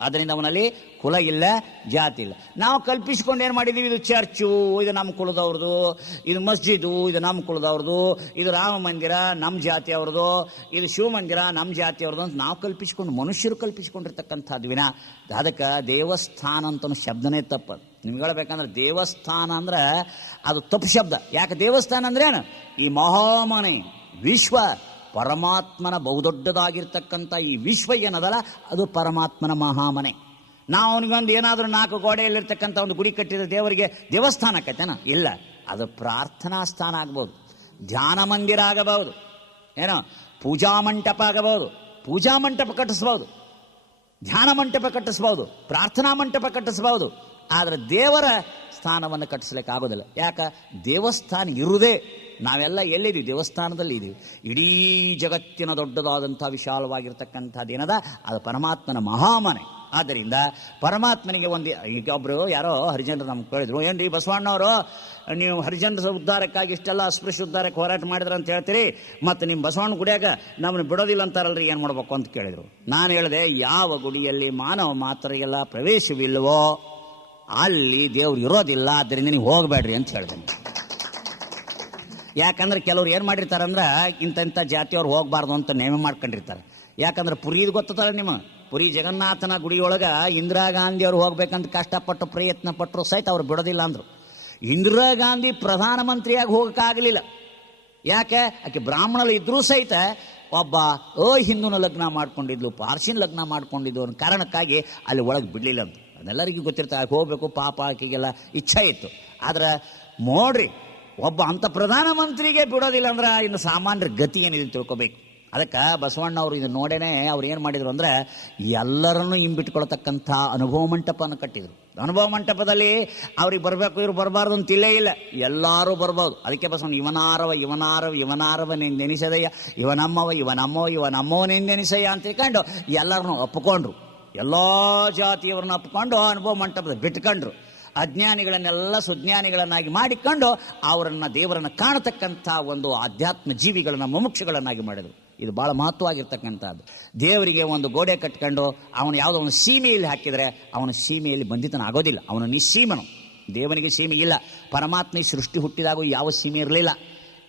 ಅದರಿಂದ ಅವನಲ್ಲಿ ಕುಲ ಇಲ್ಲ, ಜಾತಿ ಇಲ್ಲ. ನಾವು ಕಲ್ಪಿಸ್ಕೊಂಡು ಏನು ಮಾಡಿದ್ದೀವಿ? ಇದು ಚರ್ಚು, ಇದು ನಮ್ಮ ಕುಲದವ್ರದ್ದು ಇದು ಮಸ್ಜಿದು, ಇದು ನಮ್ಮ ಕುಲದವ್ರದ್ದು ಇದು ರಾಮ ಮಂದಿರ, ನಮ್ಮ ಜಾತಿಯವ್ರದ್ದು ಇದು ಶಿವಮಂದಿರ ನಮ್ಮ ಜಾತಿಯವ್ರದ್ದು ಅಂತ ನಾವು ಕಲ್ಪಿಸ್ಕೊಂಡು, ಮನುಷ್ಯರು ಕಲ್ಪಿಸ್ಕೊಂಡಿರ್ತಕ್ಕಂಥದ್ದು ವಿನ ಅದಕ್ಕೆ ದೇವಸ್ಥಾನ ಅಂತ ಶಬ್ದನೇ ತಪ್ಪು. ನಿಮ್ಗೆ ಹೇಳ್ಬೇಕಂದ್ರೆ ದೇವಸ್ಥಾನ ಅಂದ್ರೆ ಅದು ತಪ್ಪು ಶಬ್ದ. ಯಾಕೆ ದೇವಸ್ಥಾನ ಅಂದ್ರೆ ಏನು? ಈ ಮಹಾಮನೆ, ವಿಶ್ವ ಪರಮಾತ್ಮನ ಬಹುದೊಡ್ಡದಾಗಿರ್ತಕ್ಕಂಥ ಈ ವಿಶ್ವ ಏನದಲ್ಲ, ಅದು ಪರಮಾತ್ಮನ ಮಹಾಮನೆ. ನಾವು ಅವನಿಗೊಂದು ಏನಾದರೂ ನಾಲ್ಕು ಗೋಡೆಯಲ್ಲಿರ್ತಕ್ಕಂಥ ಒಂದು ಗುಡಿ ಕಟ್ಟಿದ ದೇವರಿಗೆ ದೇವಸ್ಥಾನ ಕತೆನ ಇಲ್ಲ. ಅದು ಪ್ರಾರ್ಥನಾ ಸ್ಥಾನ ಆಗ್ಬೋದು. ಧ್ಯಾನ ಮಂದಿರ ಆಗಬಹುದು. ಏನೋ, ಪೂಜಾ ಮಂಟಪ ಆಗಬಹುದು. ಪೂಜಾ ಮಂಟಪ ಕಟ್ಟಿಸ್ಬೋದು. ಧ್ಯಾನ ಮಂಟಪ ಕಟ್ಟಿಸ್ಬೋದು. ಪ್ರಾರ್ಥನಾ ಮಂಟಪ ಕಟ್ಟಿಸ್ಬೋದು. ಆದರೆ ದೇವರ ಸ್ಥಾನವನ್ನು ಕಟ್ಟಿಸ್ಲಿಕ್ಕೆ ಆಗೋದಿಲ್ಲ. ಯಾಕೆ? ದೇವಸ್ಥಾನ ಇರುವುದೇ ನಾವೆಲ್ಲ ಎಲ್ಲಿದ್ದೀವಿ? ದೇವಸ್ಥಾನದಲ್ಲಿ ಇದ್ದೀವಿ ಇಡೀ ಜಗತ್ತಿನ ದೊಡ್ಡದಾದಂಥ ವಿಶಾಲವಾಗಿರ್ತಕ್ಕಂಥದ್ದು ಏನದ ಅದು ಪರಮಾತ್ಮನ ಮಹಾಮನೆ. ಆದ್ದರಿಂದ ಪರಮಾತ್ಮನಿಗೆ ಒಂದು, ಈಗ ಒಬ್ಬರು ಯಾರೋ ಹರಿಜನರು ನಮ್ಗೆ ಕೇಳಿದ್ರು, ಏನ್ರಿ ಬಸವಣ್ಣವರು, ನೀವು ಹರಿಜನರ ಉದ್ಧಾರಕ್ಕಾಗಿ ಇಷ್ಟೆಲ್ಲ ಅಸ್ಪೃಶ್ಯ ಉದ್ಧಾರಕ್ಕೆ ಹೋರಾಟ ಮಾಡಿದ್ರೆ ಅಂತ ಹೇಳ್ತೀರಿ, ಮತ್ತು ನಿಮ್ಮ ಬಸವಣ್ಣ ಗುಡಿಯಾಗ ನಮ್ಮನ್ನು ಬಿಡೋದಿಲ್ಲ ಅಂತಾರಲ್ರಿ, ಏನು ಮಾಡ್ಬೇಕು? ಅಂತ ಕೇಳಿದರು. ನಾನು ಹೇಳಿದೆ, ಯಾವ ಗುಡಿಯಲ್ಲಿ ಮಾನವ ಮಾತ್ರರಿಗೆಲ್ಲ ಪ್ರವೇಶವಿಲ್ವೋ ಅಲ್ಲಿ ದೇವ್ರು ಇರೋದಿಲ್ಲ ಆದ್ದರಿಂದ ನೀವು ಹೋಗಬೇಡ್ರಿ ಅಂತ ಹೇಳಿದೆ. ಯಾಕಂದ್ರೆ ಕೆಲವ್ರು ಏನು ಮಾಡಿರ್ತಾರಂದ್ರೆ ಇಂಥ ಇಂಥ ಜಾತಿಯವ್ರು ಹೋಗಬಾರ್ದು ಅಂತ ನೇಮ ಮಾಡ್ಕೊಂಡಿರ್ತಾರೆ. ಯಾಕಂದ್ರೆ ಪುರಿದು ಗೊತ್ತದಲ್ಲ ನಿಮ್ಮ? ಪುರಿ ಜಗನ್ನಾಥನ ಗುಡಿಯೊಳಗೆ ಇಂದಿರಾ ಗಾಂಧಿಯವ್ರು ಹೋಗ್ಬೇಕಂತ ಕಷ್ಟಪಟ್ಟು ಪ್ರಯತ್ನ ಪಟ್ಟರು ಸಹಿತ ಅವ್ರು ಬಿಡೋದಿಲ್ಲ ಅಂದರು. ಇಂದಿರಾ ಗಾಂಧಿ ಪ್ರಧಾನಮಂತ್ರಿಯಾಗಿ ಹೋಗೋಕ್ಕಾಗಲಿಲ್ಲ. ಯಾಕೆ? ಆಕೆ ಬ್ರಾಹ್ಮಣರು ಇದ್ದರೂ ಸಹಿತ ಒಬ್ಬ ಅ ಹಿಂದೂನ ಲಗ್ನ ಮಾಡ್ಕೊಂಡಿದ್ಲು, ಪಾರ್ಸಿನ ಲಗ್ನ ಮಾಡ್ಕೊಂಡಿದ್ದು ಅನ್ನೋ ಕಾರಣಕ್ಕಾಗಿ ಅಲ್ಲಿ ಒಳಗೆ ಬಿಡಲಿಲ್ಲ ಅಂತ ಅದೆಲ್ಲರಿಗೂ ಗೊತ್ತಿರ್ತಾರೆ ಹೋಗಬೇಕು ಪಾಪ ಆಕೆಗೆಲ್ಲ ಇಚ್ಛೆ ಇತ್ತು. ಆದ್ರೆ ನೋಡ್ರಿ ಒಬ್ಬ ಅಂಥ ಪ್ರಧಾನಮಂತ್ರಿಗೆ ಬಿಡೋದಿಲ್ಲ ಅಂದ್ರೆ ಇನ್ನು ಸಾಮಾನ್ಯರ ಗತಿ ಏನಿದೆ ತಿಳ್ಕೊಬೇಕು. ಅದಕ್ಕೆ ಬಸವಣ್ಣವರು ಇದು ನೋಡೇನೆ ಅವ್ರು ಏನು ಮಾಡಿದ್ರು ಅಂದ್ರೆ ಎಲ್ಲರನ್ನೂ ಹಿಂಬಿಟ್ಕೊಳ್ತಕ್ಕಂಥ ಅನುಭವ ಮಂಟಪನ ಕಟ್ಟಿದ್ರು. ಅನುಭವ ಮಂಟಪದಲ್ಲಿ ಅವ್ರಿಗೆ ಬರಬೇಕು ಇವ್ರು ಬರಬಾರ್ದು ಅಂತ ಇಲ್ಲೇ ಇಲ್ಲ. ಎಲ್ಲರೂ ಬರ್ಬೋದು. ಅದಕ್ಕೆ ಬಸವಣ್ಣ, ಇವನಾರವ ಇವನಾರವ ಇವನಾರವ ನೆನೆಸದಯ್ಯ. ಇವನಮ್ಮವ ಇವನಮ್ಮವ ನೆನಸಯ್ಯ ಅಂತ ತಿಳ್ಕೊಂಡು ಎಲ್ಲರನ್ನೂ ಒಪ್ಪಿಕೊಂಡ್ರು ಎಲ್ಲ ಜಾತಿಯವ್ರನ್ನ ಒಪ್ಪಿಕೊಂಡು ಅನುಭವ ಮಂಟಪದ ಬಿಟ್ಕೊಂಡ್ರು. ಅಜ್ಞಾನಿಗಳನ್ನೆಲ್ಲ ಸುಜ್ಞಾನಿಗಳನ್ನಾಗಿ ಮಾಡಿಕೊಂಡು ಅವರನ್ನು ದೇವರನ್ನು ಕಾಣತಕ್ಕಂಥ ಒಂದು ಆಧ್ಯಾತ್ಮ ಜೀವಿಗಳನ್ನ ಮುಮುಕ್ಷಗಳನ್ನಾಗಿ ಮಾಡಿದರು. ಇದು ಭಾಳ ಮಹತ್ವವಾಗಿರ್ತಕ್ಕಂಥದ್ದು. ದೇವರಿಗೆ ಒಂದು ಗೋಡೆ ಕಟ್ಕೊಂಡು ಅವನು ಯಾವುದೋ ಒಂದು ಸೀಮೆಯಲ್ಲಿ ಹಾಕಿದರೆ ಅವನ ಸೀಮೆಯಲ್ಲಿ ಬಂಧಿತನ ಆಗೋದಿಲ್ಲ. ಅವನು ನಿಸ್ಸೀಮನು. ದೇವನಿಗೆ ಸೀಮೆ ಇಲ್ಲ. ಪರಮಾತ್ಮ ಸೃಷ್ಟಿ ಹುಟ್ಟಿದಾಗೂ ಯಾವ ಸೀಮೆ ಇರಲಿಲ್ಲ.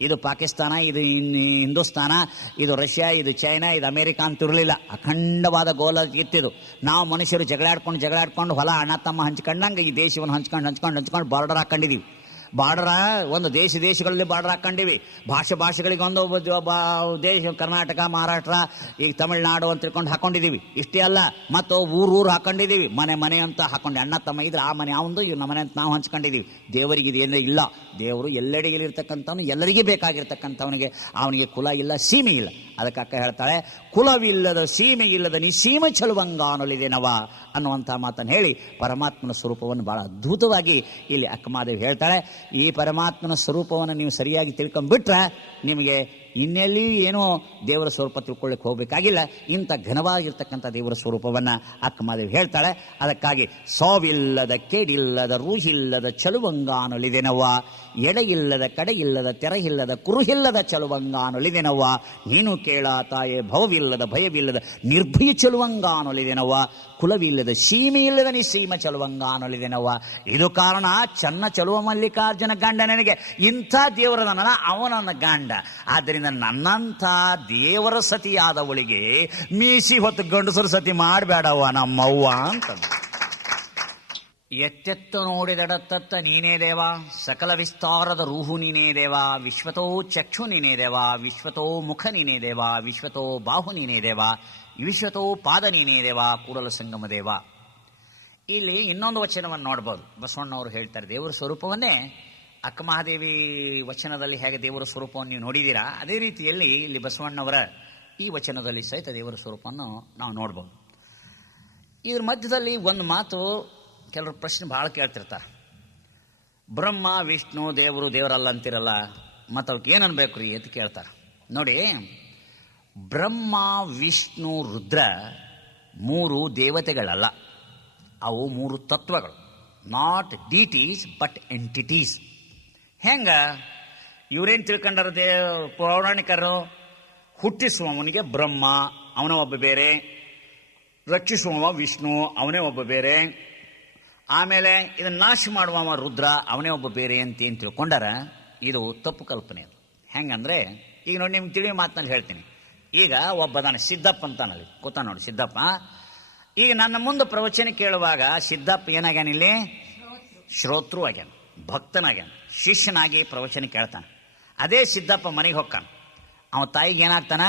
ಇದು ಪಾಕಿಸ್ತಾನ, ಇದು ಹಿಂದೂಸ್ತಾನ, ಇದು ರಷ್ಯಾ, ಇದು ಚೈನಾ, ಇದು ಅಮೇರಿಕಾ ಅಂತ ಇರಲಿಲ್ಲ. ಅಖಂಡವಾದ ಗೋಲ ಇತ್ತಿದು. ನಾವು ಮನುಷ್ಯರು ಜಗಳಾಡ್ಕೊಂಡು ಜಗಳಾಡ್ಕೊಂಡು ಹೊಲ, ಅಣ್ಣ, ತಮ್ಮ ಹಂಚ್ಕೊಂಡಂಗೆ ಈ ದೇಶವನ್ನು ಹಂಚ್ಕೊಂಡು ಹಂಚ್ಕೊಂಡು ಹಂಚ್ಕೊಂಡು ಬಾರ್ಡರ್ ಹಾಕೊಂಡಿದ್ದೀವಿ ಬಾರ್ಡರ, ಒಂದು ದೇಶ ದೇಶಗಳಲ್ಲಿ ಬಾರ್ಡರ್ ಹಾಕೊಂಡಿವಿ ಭಾಷೆ ಭಾಷೆಗಳಿಗೆ ಒಂದು ದೇಶ, ಕರ್ನಾಟಕ, ಮಹಾರಾಷ್ಟ್ರ ಈಗ ತಮಿಳುನಾಡು ಅಂತ ತಿಳ್ಕೊಂಡು ಹಾಕೊಂಡಿದ್ದೀವಿ ಇಷ್ಟೇ ಅಲ್ಲ, ಮತ್ತು ಊರು ಊರು ಹಾಕೊಂಡಿದ್ದೀವಿ ಮನೆ ಮನೆ ಅಂತ ಹಾಕೊಂಡು, ಅಣ್ಣ ತಮ್ಮ ಇದ್ರೆ ಆ ಮನೆ ಅವಂದು ಇವ್ನ ಮನೆ ಅಂತ ನಾವು ಹಂಚ್ಕೊಂಡಿದ್ದೀವಿ ದೇವರಿಗೆ ಇದೇನೇ ಇಲ್ಲ. ದೇವರು ಎಲ್ಲೆಡೆಗೆ ಇರ್ತಕ್ಕಂಥವನು ಎಲ್ಲರಿಗೂ ಬೇಕಾಗಿರ್ತಕ್ಕಂಥವನಿಗೆ, ಅವನಿಗೆ ಕುಲ ಇಲ್ಲ, ಸೀಮೆ ಇಲ್ಲ. ಅದಕ್ಕೆ ಅಕ್ಕ ಹೇಳ್ತಾಳೆ, ಕುಲವಿಲ್ಲದ ಸೀಮೆ ಇಲ್ಲದ ಚಲುವಂಗ ಚಲುವಂಗಾನೊಲಿದೆನವ ಅನ್ನುವಂಥ ಮಾತನ್ನು ಹೇಳಿ ಪರಮಾತ್ಮನ ಸ್ವರೂಪವನ್ನು ಭಾಳ ಅದ್ಭುತವಾಗಿ ಇಲ್ಲಿ ಅಕ್ಕಮಾದೇವಿ ಹೇಳ್ತಾಳೆ. ಈ ಪರಮಾತ್ಮನ ಸ್ವರೂಪವನ್ನು ನೀವು ಸರಿಯಾಗಿ ತಿಳ್ಕೊಂಡ್ಬಿಟ್ರೆ ನಿಮಗೆ ಇನ್ನೆಲ್ಲಿ ಏನೋ ದೇವರ ಸ್ವರೂಪ ತಿಳ್ಕೊಳ್ಳಿಕ್ಕೆ ಹೋಗಬೇಕಾಗಿಲ್ಲ. ಇಂಥ ಘನವಾಗಿರ್ತಕ್ಕಂಥ ದೇವರ ಸ್ವರೂಪವನ್ನು ಅಕ್ಕಮಾದೇವಿ ಹೇಳ್ತಾಳೆ. ಅದಕ್ಕಾಗಿ ಸಾವಿಲ್ಲದ ಕೇಡಿಲ್ಲದ ರೂಹಿಲ್ಲದ ಚಲುವಂಗಾನೊಲಿದೆನವ್ವ ಎಡೆಯಿಲ್ಲದ ಕಡೆಯಿಲ್ಲದ ತೆರೆಯಿಲ್ಲದ ಕುರುಹಿಲ್ಲದ ಚಲುವಂಗಾನೊಲಿದೆನವ್ವ? ನೀನು ಕೇಳ ತಾಯೆ, ಭವವಿಲ್ಲದ ಭಯವಿಲ್ಲದ ನಿರ್ಭಯ ಚಲುವಂಗಾನೊಲಿದೆನವ್ವ? ಕುಲವಿಲ್ಲದ ಸೀಮೆ ಇಲ್ಲದ ನಿಸೀಮ ಚಲುವಂಗಾನೊಲಿದೆನವ್ವ? ಇದು ಕಾರಣ ಚನ್ನ ಚಲುವ ಮಲ್ಲಿಕಾರ್ಜುನ ಗಂಡ ನನಗೆ. ಇಂಥ ದೇವರ ನನ್ನ ಅವನನ್ನ ಗಂಡ. ಆದ್ದರಿಂದ ನನ್ನಂಥ ದೇವರ ಸತಿಯಾದವಳಿಗೆ ಮೀಸಿ ಹೊತ್ತು ಗಂಡಸರು ಸತಿ ಮಾಡಬೇಡವ್ವ ನಮ್ಮವ್ವ ಅಂತಂದು. ಎತ್ತೆತ್ತ ನೋಡಿದಡತ್ತತ್ತ ನೀನೇ ದೇವ, ಸಕಲ ವಿಸ್ತಾರದ ರೂಹು ನೀನೇ ದೇವ, ವಿಶ್ವತೋ ಚಕ್ಷು ನೀನೇ ದೇವ, ವಿಶ್ವತೋ ಮುಖ ನೀನೇ ದೇವ, ವಿಶ್ವತೋ ಬಾಹು ನೀನೇ ದೇವ, ವಿಶ್ವತೋ ಪಾದ ನೀನೇ ದೇವ, ಕೂಡಲು ಸಂಗಮ ದೇವ. ಇಲ್ಲಿ ಇನ್ನೊಂದು ವಚನವನ್ನು ನೋಡ್ಬೋದು. ಬಸವಣ್ಣವರು ಹೇಳ್ತಾರೆ, ದೇವರ ಸ್ವರೂಪವನ್ನೇ ಅಕ್ಕಮಹಾದೇವಿ ವಚನದಲ್ಲಿ ಹೇಗೆ ದೇವರ ಸ್ವರೂಪವನ್ನು ನೀವು ನೋಡಿದ್ದೀರಾ, ಅದೇ ರೀತಿಯಲ್ಲಿ ಇಲ್ಲಿ ಬಸವಣ್ಣವರ ಈ ವಚನದಲ್ಲಿ ಸಹಿತ ದೇವರ ಸ್ವರೂಪವನ್ನು ನಾವು ನೋಡ್ಬೋದು. ಇದ್ರ ಮಧ್ಯದಲ್ಲಿ ಒಂದು ಮಾತು ಕೆಲವರು ಪ್ರಶ್ನೆ ಭಾಳ ಕೇಳ್ತಿರ್ತಾರೆ. ಬ್ರಹ್ಮ, ವಿಷ್ಣು, ದೇವರು, ದೇವರಲ್ಲ ಅಂತಿರಲ್ಲ ಮತ್ತು ಅವ್ರಿಗೆ ಏನು ಅನ್ಬೇಕು ರೀ ಅಂತ ಕೇಳ್ತಾರೆ. ನೋಡಿ, ಬ್ರಹ್ಮ, ವಿಷ್ಣು, ರುದ್ರ ಮೂರು ದೇವತೆಗಳಲ್ಲ. ಅವು ಮೂರು ತತ್ವಗಳು. ನಾಟ್ ಡಿಟೀಸ್ ಬಟ್ ಎಂಟಿಟೀಸ್ ಹೆಂಗೆ? ಇವರೇನು ತಿಳ್ಕೊಂಡಾರ ದೇ, ಪೌರಾಣಿಕರು? ಹುಟ್ಟಿಸುವವನಿಗೆ ಬ್ರಹ್ಮ, ಅವನ ಒಬ್ಬ ಬೇರೆ. ರಕ್ಷಿಸುವವ ವಿಷ್ಣು, ಅವನೇ ಒಬ್ಬ ಬೇರೆ. ಆಮೇಲೆ ಇದನ್ನ ನಾಶ ಮಾಡುವವ ರುದ್ರ, ಅವನೇ ಒಬ್ಬ ಬೇರೆ ಅಂತ ಏನು ತಿಳ್ಕೊಂಡಾರ, ಇದು ತಪ್ಪು ಕಲ್ಪನೆ ಅದು. ಹೆಂಗಂದರೆ, ಈಗ ನೋಡಿ ನಿಮ್ಗೆ ತಿಳಿಯೋ ಮಾತನಲ್ಲಿ ಹೇಳ್ತೀನಿ. ಈಗ ಒಬ್ಬ ನಾನು ಸಿದ್ದಪ್ಪ ಅಂತಾನಲ್ಲಿ ಕೂತ ನೋಡಿ ಸಿದ್ದಪ್ಪ? ಈಗ ನನ್ನ ಮುಂದೆ ಪ್ರವಚನ ಕೇಳುವಾಗ ಸಿದ್ದಪ್ಪ ಏನಾಗ್ಯಾನ ಇಲ್ಲಿ? ಶ್ರೋತೃ ಆಗ್ಯಾನ, ಭಕ್ತನಾಗ್ಯಾನ, ಶಿಷ್ಯನಾಗಿ ಪ್ರವಚನ ಕೇಳ್ತಾನೆ. ಅದೇ ಸಿದ್ದಪ್ಪ ಮನೆಗೆ ಹೊಕ್ಕಾನ. ಅವನ ತಾಯಿಗೆ ಏನಾಗ್ತಾನ?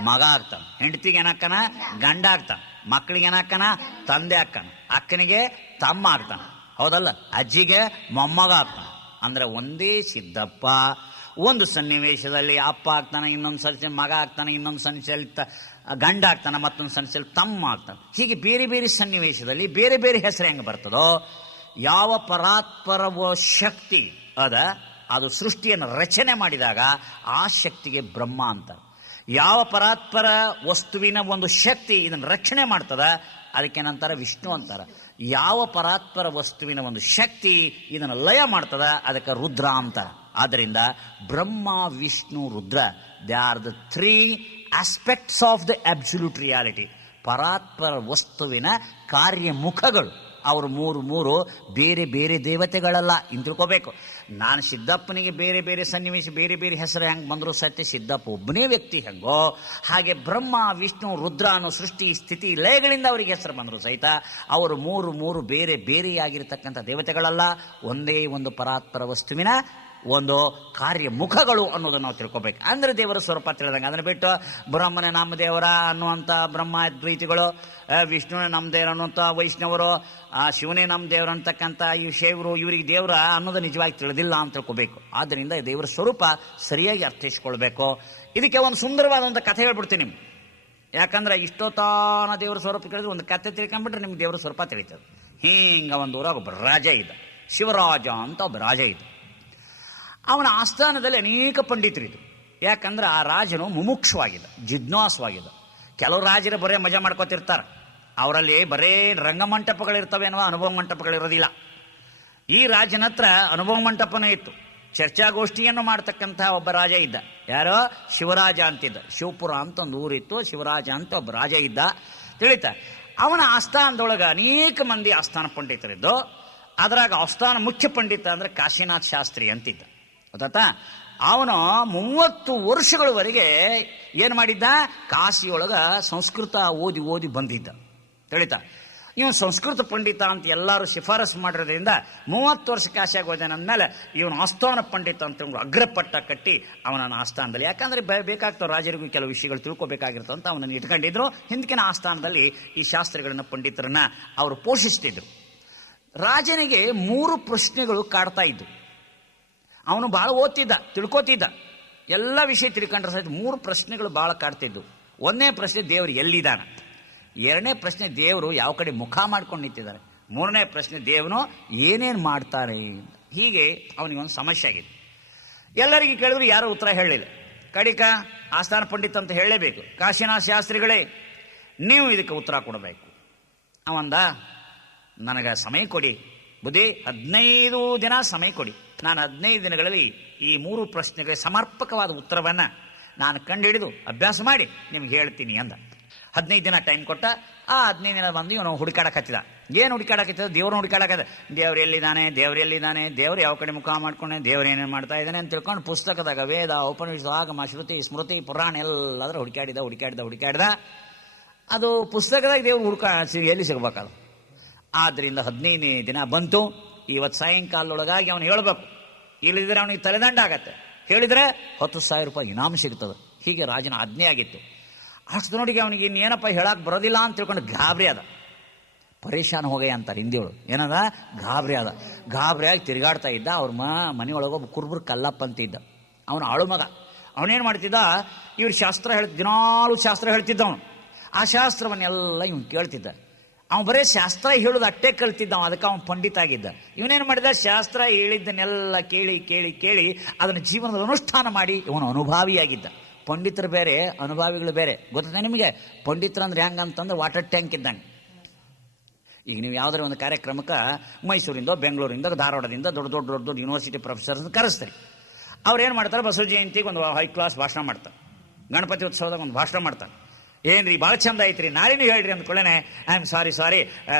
ಮಗ ಆಗ್ತಾನ. ಹೆಂಡತಿಗೆ ಏನಾಗ್ತಾನ? ಗಂಡ ಆಗ್ತಾನ. ಮಕ್ಕಳಿಗೆ ಏನಾಗ್ತಾನ? ತಂದೆ ಆಗ್ತಾನ. ಅಕ್ಕನಿಗೆ ತಮ್ಮ ಆಗ್ತಾನೆ. ಹೌದಲ್ಲ? ಅಜ್ಜಿಗೆ ಮೊಮ್ಮಗ ಆಗ್ತಾನೆ. ಅಂದರೆ ಒಂದೇ ಸಿದ್ದಪ್ಪ. ಒಂದು ಸನ್ನಿವೇಶದಲ್ಲಿ ಅಪ್ಪ ಆಗ್ತಾನೆ, ಇನ್ನೊಂದು ಸಂಚ ಮಗ ಆಗ್ತಾನೆ, ಇನ್ನೊಂದು ತ, ಗಂಡ ಆಗ್ತಾನೆ, ಮತ್ತೊಂದು ಸಂಚಲ್ಲಿ ತಮ್ಮ ಆಗ್ತಾನೆ. ಹೀಗೆ ಬೇರೆ ಬೇರೆ ಸನ್ನಿವೇಶದಲ್ಲಿ ಬೇರೆ ಬೇರೆ ಹೆಸರು ಹೆಂಗೆ ಬರ್ತದೋ, ಯಾವ ಪರಾತ್ಪರ ಶಕ್ತಿ ಅದ, ಅದು ಸೃಷ್ಟಿಯನ್ನು ರಚನೆ ಮಾಡಿದಾಗ ಆ ಶಕ್ತಿಗೆ ಬ್ರಹ್ಮ ಅಂತ ಯಾವ ಪರಾತ್ಪರ ವಸ್ತುವಿನ ಒಂದು ಶಕ್ತಿ ಇದನ್ನು ರಕ್ಷಣೆ ಮಾಡ್ತದ ಅದಕ್ಕೇನಂತಾರ? ವಿಷ್ಣು ಅಂತಾರ. ಯಾವ ಪರಾತ್ಪರ ವಸ್ತುವಿನ ಒಂದು ಶಕ್ತಿ ಇದನ್ನು ಲಯ ಮಾಡ್ತದ? ಅದಕ್ಕೆ ರುದ್ರ ಅಂತ ಆದ್ದರಿಂದ Brahma, Vishnu, Rudra, they are the three aspects of the absolute reality. ಪರಾತ್ಪರ ವಸ್ತುವಿನ ಕಾರ್ಯಮುಖಗಳು. ಅವರು ಮೂರು ಮೂರು ಬೇರೆ ಬೇರೆ ದೇವತೆಗಳಲ್ಲ. ಇನ್ ತಿಳ್ಕೋಬೇಕು ನಾನು ಸಿದ್ದಪ್ಪನಿಗೆ ಬೇರೆ ಬೇರೆ ಸನ್ನಿವೇಶ, ಬೇರೆ ಬೇರೆ ಹೆಸರು ಹೆಂಗೆ ಬಂದರೂ ಸತ್ಯ, ಸಿದ್ದಪ್ಪ ಒಬ್ಬನೇ ವ್ಯಕ್ತಿ ಹೆಂಗೋ, ಹಾಗೆ ಬ್ರಹ್ಮ, ವಿಷ್ಣು, ರುದ್ರ ಅನ್ನೋ ಸೃಷ್ಟಿ, ಸ್ಥಿತಿ, ಲಯಗಳಿಂದ ಅವರಿಗೆ ಹೆಸರು ಬಂದರು ಸಹಿತ ಅವರು ಮೂರು ಮೂರು ಬೇರೆ, ಬೇರೆಯಾಗಿರ್ತಕ್ಕಂಥ ದೇವತೆಗಳಲ್ಲ, ಒಂದೇ ಒಂದು ಪರಾತ್ಪರ ವಸ್ತುವಿನ ಒಂದು ಕಾರ್ಯ ಮುಖಗಳು ಅನ್ನೋದನ್ನು ನಾವು ತಿಳ್ಕೊಬೇಕು. ಅಂದ್ರೆ ದೇವರ ಸ್ವರೂಪ ತಿಳಿದಂಗೆ ಅದನ್ನು ಬಿಟ್ಟು ಬ್ರಹ್ಮನೇ ನಮ್ಮ ದೇವರ ಅನ್ನುವಂಥ ಬ್ರಹ್ಮ ದ್ವೈತಿಗಳು ವಿಷ್ಣುವೇ ನಮ್ಮ ದೇವರು ಅನ್ನುವಂಥ ವೈಷ್ಣವರು ಆ, ಶಿವನೇ ನಮ್ಮ ದೇವರು ಅಂತಕ್ಕಂಥ ಈ ಶೈವರು ಇವರಿಗೆ ದೇವರ ಅನ್ನೋದು ನಿಜವಾಗಿ ತಿಳಿದಿಲ್ಲ ಅಂತ ತಿಳ್ಕೊಬೇಕು. ಆದ್ದರಿಂದ ದೇವರ ಸ್ವರೂಪ ಸರಿಯಾಗಿ ಅರ್ಥೈಸ್ಕೊಳ್ಬೇಕು. ಇದಕ್ಕೆ ಒಂದು ಸುಂದರವಾದಂಥ ಕಥೆ ಹೇಳ್ಬಿಡ್ತೀನಿ ನಿಮ್ಗೆ. ಯಾಕಂದ್ರೆ ಇಷ್ಟೊತ್ತಾನ ದೇವರ ಸ್ವರೂಪ ಕೇಳಿದ್ರೆ ಒಂದು ಕತೆ ತಿಳ್ಕೊಂಡ್ಬಿಟ್ರೆ ನಿಮ್ಗೆ ದೇವರ ಸ್ವರೂಪ ತಿಳಿತದೆ. ಹಿಂಗೆ ಒಂದು ಊರಾಗ ಒಬ್ಬ ರಾಜ ಇದ್ದ. ಶಿವರಾಜ ಅಂತ ಒಬ್ಬ ರಾಜ ಇದ್ದ. ಅವನ ಆಸ್ಥಾನದಲ್ಲಿ ಅನೇಕ ಪಂಡಿತರಿದ್ರು ಯಾಕಂದ್ರೆ ಆ ರಾಜನು ಮುಮುಕ್ಷವಾಗಿದ್ದ, ಜಿಜ್ಞಾಸವಾಗಿದ್ದ. ಕೆಲವು ರಾಜರು ಬರೇ ಮಜಾ ಮಾಡ್ಕೋತಿರ್ತಾರೆ. ಅವರಲ್ಲಿ ಬರೇ ರಂಗಮಂಟಪಗಳಿರ್ತವೆ ಅನ್ನೋ ಅನುಭವ ಮಂಟಪಗಳಿರೋದಿಲ್ಲ ಈ ರಾಜನ ಹತ್ರ ಅನುಭವ ಮಂಟಪನೇ ಇತ್ತು. ಚರ್ಚಾಗೋಷ್ಠಿಯನ್ನು ಮಾಡ್ತಕ್ಕಂಥ ಒಬ್ಬ ರಾಜ ಇದ್ದ. ಯಾರೋ? ಶಿವರಾಜ ಅಂತಿದ್ದ. ಶಿವಪುರ ಅಂತ ಒಂದು ಊರಿತ್ತು. ಶಿವರಾಜ ಅಂತ ಒಬ್ಬ ರಾಜ ಇದ್ದ. ತಿಳಿತ? ಅವನ ಆಸ್ಥಾನದೊಳಗೆ ಅನೇಕ ಮಂದಿ ಆಸ್ಥಾನ ಪಂಡಿತರಿದ್ದು. ಅದರಾಗ ಆಸ್ಥಾನ ಮುಖ್ಯ ಪಂಡಿತ ಅಂದ್ರೆ ಕಾಶಿನಾಥ್ ಶಾಸ್ತ್ರಿ ಅಂತಿದ್ದ. ಗೊತ್ತಾತಾ ಅವನು ಮೂವತ್ತು ವರ್ಷಗಳವರೆಗೆ ಏನು ಮಾಡಿದ್ದ? ಕಾಶಿಯೊಳಗೆ ಸಂಸ್ಕೃತ ಓದಿ ಓದಿ ಬಂದಿದ್ದ. ತಿಳಿತಾ? ಇವನು ಸಂಸ್ಕೃತ ಪಂಡಿತ ಅಂತ ಎಲ್ಲರೂ ಶಿಫಾರಸು ಮಾಡಿರೋದ್ರಿಂದ ಮೂವತ್ತು ವರ್ಷ ಕಾಶಿಯಾಗಿ ಹೋದಾನ ಅಂದಮೇಲೆ ಇವನು ಆಸ್ಥಾನ ಪಂಡಿತ ಅಂತ ಅಗ್ರಪಟ್ಟ ಕಟ್ಟಿ ಅವನನ್ನು ಆಸ್ಥಾನದಲ್ಲಿ. ಯಾಕಂದರೆ ಬೇಕಾಗ್ತವೆ ರಾಜರಿಗೂ ಕೆಲವು ವಿಷಯಗಳು ತಿಳ್ಕೊಬೇಕಾಗಿರ್ತವೆ ಅಂತ ಅವನನ್ನು ಇಟ್ಕೊಂಡಿದ್ರು. ಹಿಂದಿನ ಆಸ್ಥಾನದಲ್ಲಿ ಈ ಶಾಸ್ತ್ರಿಗಳನ್ನು, ಪಂಡಿತರನ್ನ ಅವರು ಪೋಷಿಸ್ತಿದ್ರು. ರಾಜನಿಗೆ ಮೂರು ಪ್ರಶ್ನೆಗಳು ಕಾಡ್ತಾ ಇದ್ವು. ಅವನು ಭಾಳ ಓದ್ತಿದ್ದ, ತಿಳ್ಕೊತಿದ್ದ. ಎಲ್ಲ ವಿಷಯ ತಿಳ್ಕೊಂಡ್ರೆ ಸಹಿತ ಮೂರು ಪ್ರಶ್ನೆಗಳು ಭಾಳ ಕಾಡ್ತಿದ್ದವು ಒಂದನೇ ಪ್ರಶ್ನೆ ದೇವರು ಎಲ್ಲಿದ್ದಾನೆ? ಎರಡನೇ ಪ್ರಶ್ನೆ ದೇವರು ಯಾವ ಕಡೆ ಮುಖ ಮಾಡ್ಕೊಂಡು ನಿಂತಿದ್ದಾರೆ? ಮೂರನೇ ಪ್ರಶ್ನೆ ದೇವನು ಏನೇನು ಮಾಡ್ತಾರೆ ಹೀಗೆ ಅವನಿಗೆ ಒಂದು ಸಮಸ್ಯೆ ಆಗಿದೆ. ಎಲ್ಲರಿಗೆ ಕೇಳಿದ್ರು ಯಾರೂ ಉತ್ತರ ಹೇಳಲಿಲ್ಲ. ಕಡಿಕ, ಆಸ್ಥಾನ ಪಂಡಿತ ಅಂತ ಹೇಳಲೇಬೇಕು. ಕಾಶಿನಾಥ ಶಾಸ್ತ್ರಿಗಳೇ, ನೀವು ಇದಕ್ಕೆ ಉತ್ತರ ಕೊಡಬೇಕು. ಅವಂದ, ನನಗೆ ಸಮಯ ಕೊಡಿ. ಬುದ್ಧಿ, ಹದಿನೈದು ದಿನ ಸಮಯ ಕೊಡಿ. ನಾನು ಹದಿನೈದು ದಿನಗಳಲ್ಲಿ ಈ ಮೂರು ಪ್ರಶ್ನೆಗಳಿಗೆ ಸಮರ್ಪಕವಾದ ಉತ್ತರವನ್ನು ನಾನು ಕಂಡುಹಿಡಿದು ಅಭ್ಯಾಸ ಮಾಡಿ ನಿಮ್ಗೆ ಹೇಳ್ತೀನಿ ಅಂದ. ಹದಿನೈದು ದಿನ ಟೈಮ್ ಕೊಟ್ಟ, ಆ ಹದಿನೈದು ದಿನ ಬಂದು ಇವನು ಹುಡುಕಾಡಕತ್ತಿದ ಏನು ಹುಡುಕಾಡಕತ್ತಿದ ದೇವ್ರನ್ನ ಹುಡುಕಾಡಕತ್ತಿದ ದೇವ್ರು ಎಲ್ಲಿದ್ದಾನೆ? ದೇವ್ರು ಎಲ್ಲಿದ್ದಾನೆ? ದೇವ್ರು ಯಾವ ಕಡೆ ಮುಖ ಮಾಡ್ಕೊಂಡೆ? ದೇವ್ರು ಏನೇನು ಮಾಡ್ತಾ ಇದ್ದಾನೆ ಅಂತ ತಿಳ್ಕೊಂಡು ಪುಸ್ತಕದಾಗ ವೇದ ಉಪನಿಷ ಆಗಮ, ಶ್ರುತಿ, ಸ್ಮೃತಿ, ಪುರಾಣ ಎಲ್ಲಾದರೂ ಹುಡುಕಾಡಿದ ಹುಡುಕಾಡಿದ ಹುಡುಕಾಡಿದ. ಅದು ಪುಸ್ತಕದಾಗ ದೇವ್ರು ಹುಡುಕ ಎಲ್ಲಿ ಸಿಗ್ಬೇಕಲ್ಲ ಆದ್ದರಿಂದ ಹದಿನೈದನೇ ದಿನ ಬಂತು. ಇವತ್ತು ಸಾಯಂಕಾಲದೊಳಗಾಗಿ ಅವನು ಹೇಳಬೇಕು. ಇಲ್ಲದಿದ್ರೆ ಅವನಿಗೆ ತಲೆದಂಡ ಆಗತ್ತೆ. ಹೇಳಿದರೆ ಹತ್ತು ಸಾವಿರ ರೂಪಾಯಿ ಇನಾಮ್ ಸಿಗ್ತದೆ. ಹೀಗೆ ರಾಜನ ಆಜ್ಞೆ ಆಗಿತ್ತು. ಅಷ್ಟು ನೋಡಿಗೆ ಅವನಿಗೆ ಇನ್ನೇನಪ್ಪ ಹೇಳಕ್ಕೆ ಬರೋದಿಲ್ಲ ಅಂತ ತಿಳ್ಕೊಂಡು ಗಾಬರಿ ಅದ ಪರೇಶಾನ್ ಹೋಗ ಅಂತಾರೆ ಹಿಂದಿಯೊಳು ಏನದ? ಗಾಬರಿ ಅದ ಗಾಬರಿಯಾಗಿ ತಿರುಗಾಡ್ತಾ ಇದ್ದ. ಅವ್ರ ಮ, ಮನೆಯೊಳಗೆ ಒಬ್ಬ ಕುರುಬ್ರು ಕಲ್ಲಪ್ಪ ಅಂತ ಇದ್ದ. ಅವನು ಆಳು ಮಗ. ಅವನೇನು ಮಾಡ್ತಿದ್ದ? ಇವ್ರು ಶಾಸ್ತ್ರ ಹೇಳ್, ದಿನಾಲು ಶಾಸ್ತ್ರ ಹೇಳ್ತಿದ್ದ ಅವನು ಆ ಶಾಸ್ತ್ರವನ್ನೆಲ್ಲ ಇವನು ಕೇಳ್ತಿದ್ದ. ಅವನು ಬರೀ ಶಾಸ್ತ್ರ ಹೇಳೋದು ಅಟ್ಟೆ ಕಲ್ತಿದ್ದ ಅವ ಅದಕ್ಕೆ ಅವನು ಪಂಡಿತ ಆಗಿದ್ದ. ಇವನೇನು ಮಾಡಿದ? ಶಾಸ್ತ್ರ ಹೇಳಿದ್ದನ್ನೆಲ್ಲ ಕೇಳಿ ಕೇಳಿ ಕೇಳಿ ಅದನ್ನು ಜೀವನದಲ್ಲಿ ಅನುಷ್ಠಾನ ಮಾಡಿ ಇವನು ಅನುಭಾವಿಯಾಗಿದ್ದ. ಪಂಡಿತರು ಬೇರೆ, ಅನುಭಾವಿಗಳು ಬೇರೆ. ಗೊತ್ತಿದೆ ನಿಮಗೆ? ಪಂಡಿತರು ಅಂದ್ರೆ ಹೆಂಗಂತಂದ್ರೆ ವಾಟರ್ ಟ್ಯಾಂಕ್ ಇದ್ದಂಗೆ. ಈಗ ನೀವು ಯಾವುದಾದ್ರು ಒಂದು ಕಾರ್ಯಕ್ರಮಕ್ಕೆ ಮೈಸೂರಿಂದ, ಬೆಂಗಳೂರಿಂದ, ಧಾರವಾಡದಿಂದ ದೊಡ್ಡ ದೊಡ್ಡ ದೊಡ್ಡ ದೊಡ್ಡ ಯೂನಿವರ್ಸಿಟಿ ಪ್ರೊಫೆಸರ್ಸ್ ಕರೆಸ್ತಾರೆ. ಅವ್ರು ಏನು ಮಾಡ್ತಾರೆ? ಬಸವ ಜಯಂತಿಗೆ ಒಂದು ಹೈ ಕ್ಲಾಸ್ ಭಾಷಣ ಮಾಡ್ತಾರೆ. ಗಣಪತಿ ಉತ್ಸವದಾಗ ಒಂದು ಭಾಷಣ ಮಾಡ್ತಾರೆ. ಏನ್ರಿ, ಭಾಳ ಚಂದ ಐತ್ರಿ, ನಾಳೆನೂ ಹೇಳ್ರಿ ಅಂದ್ಕೊಳ್ಳೇನೆ. ಐ ಆಮ್ ಸಾರಿ ಸಾರಿ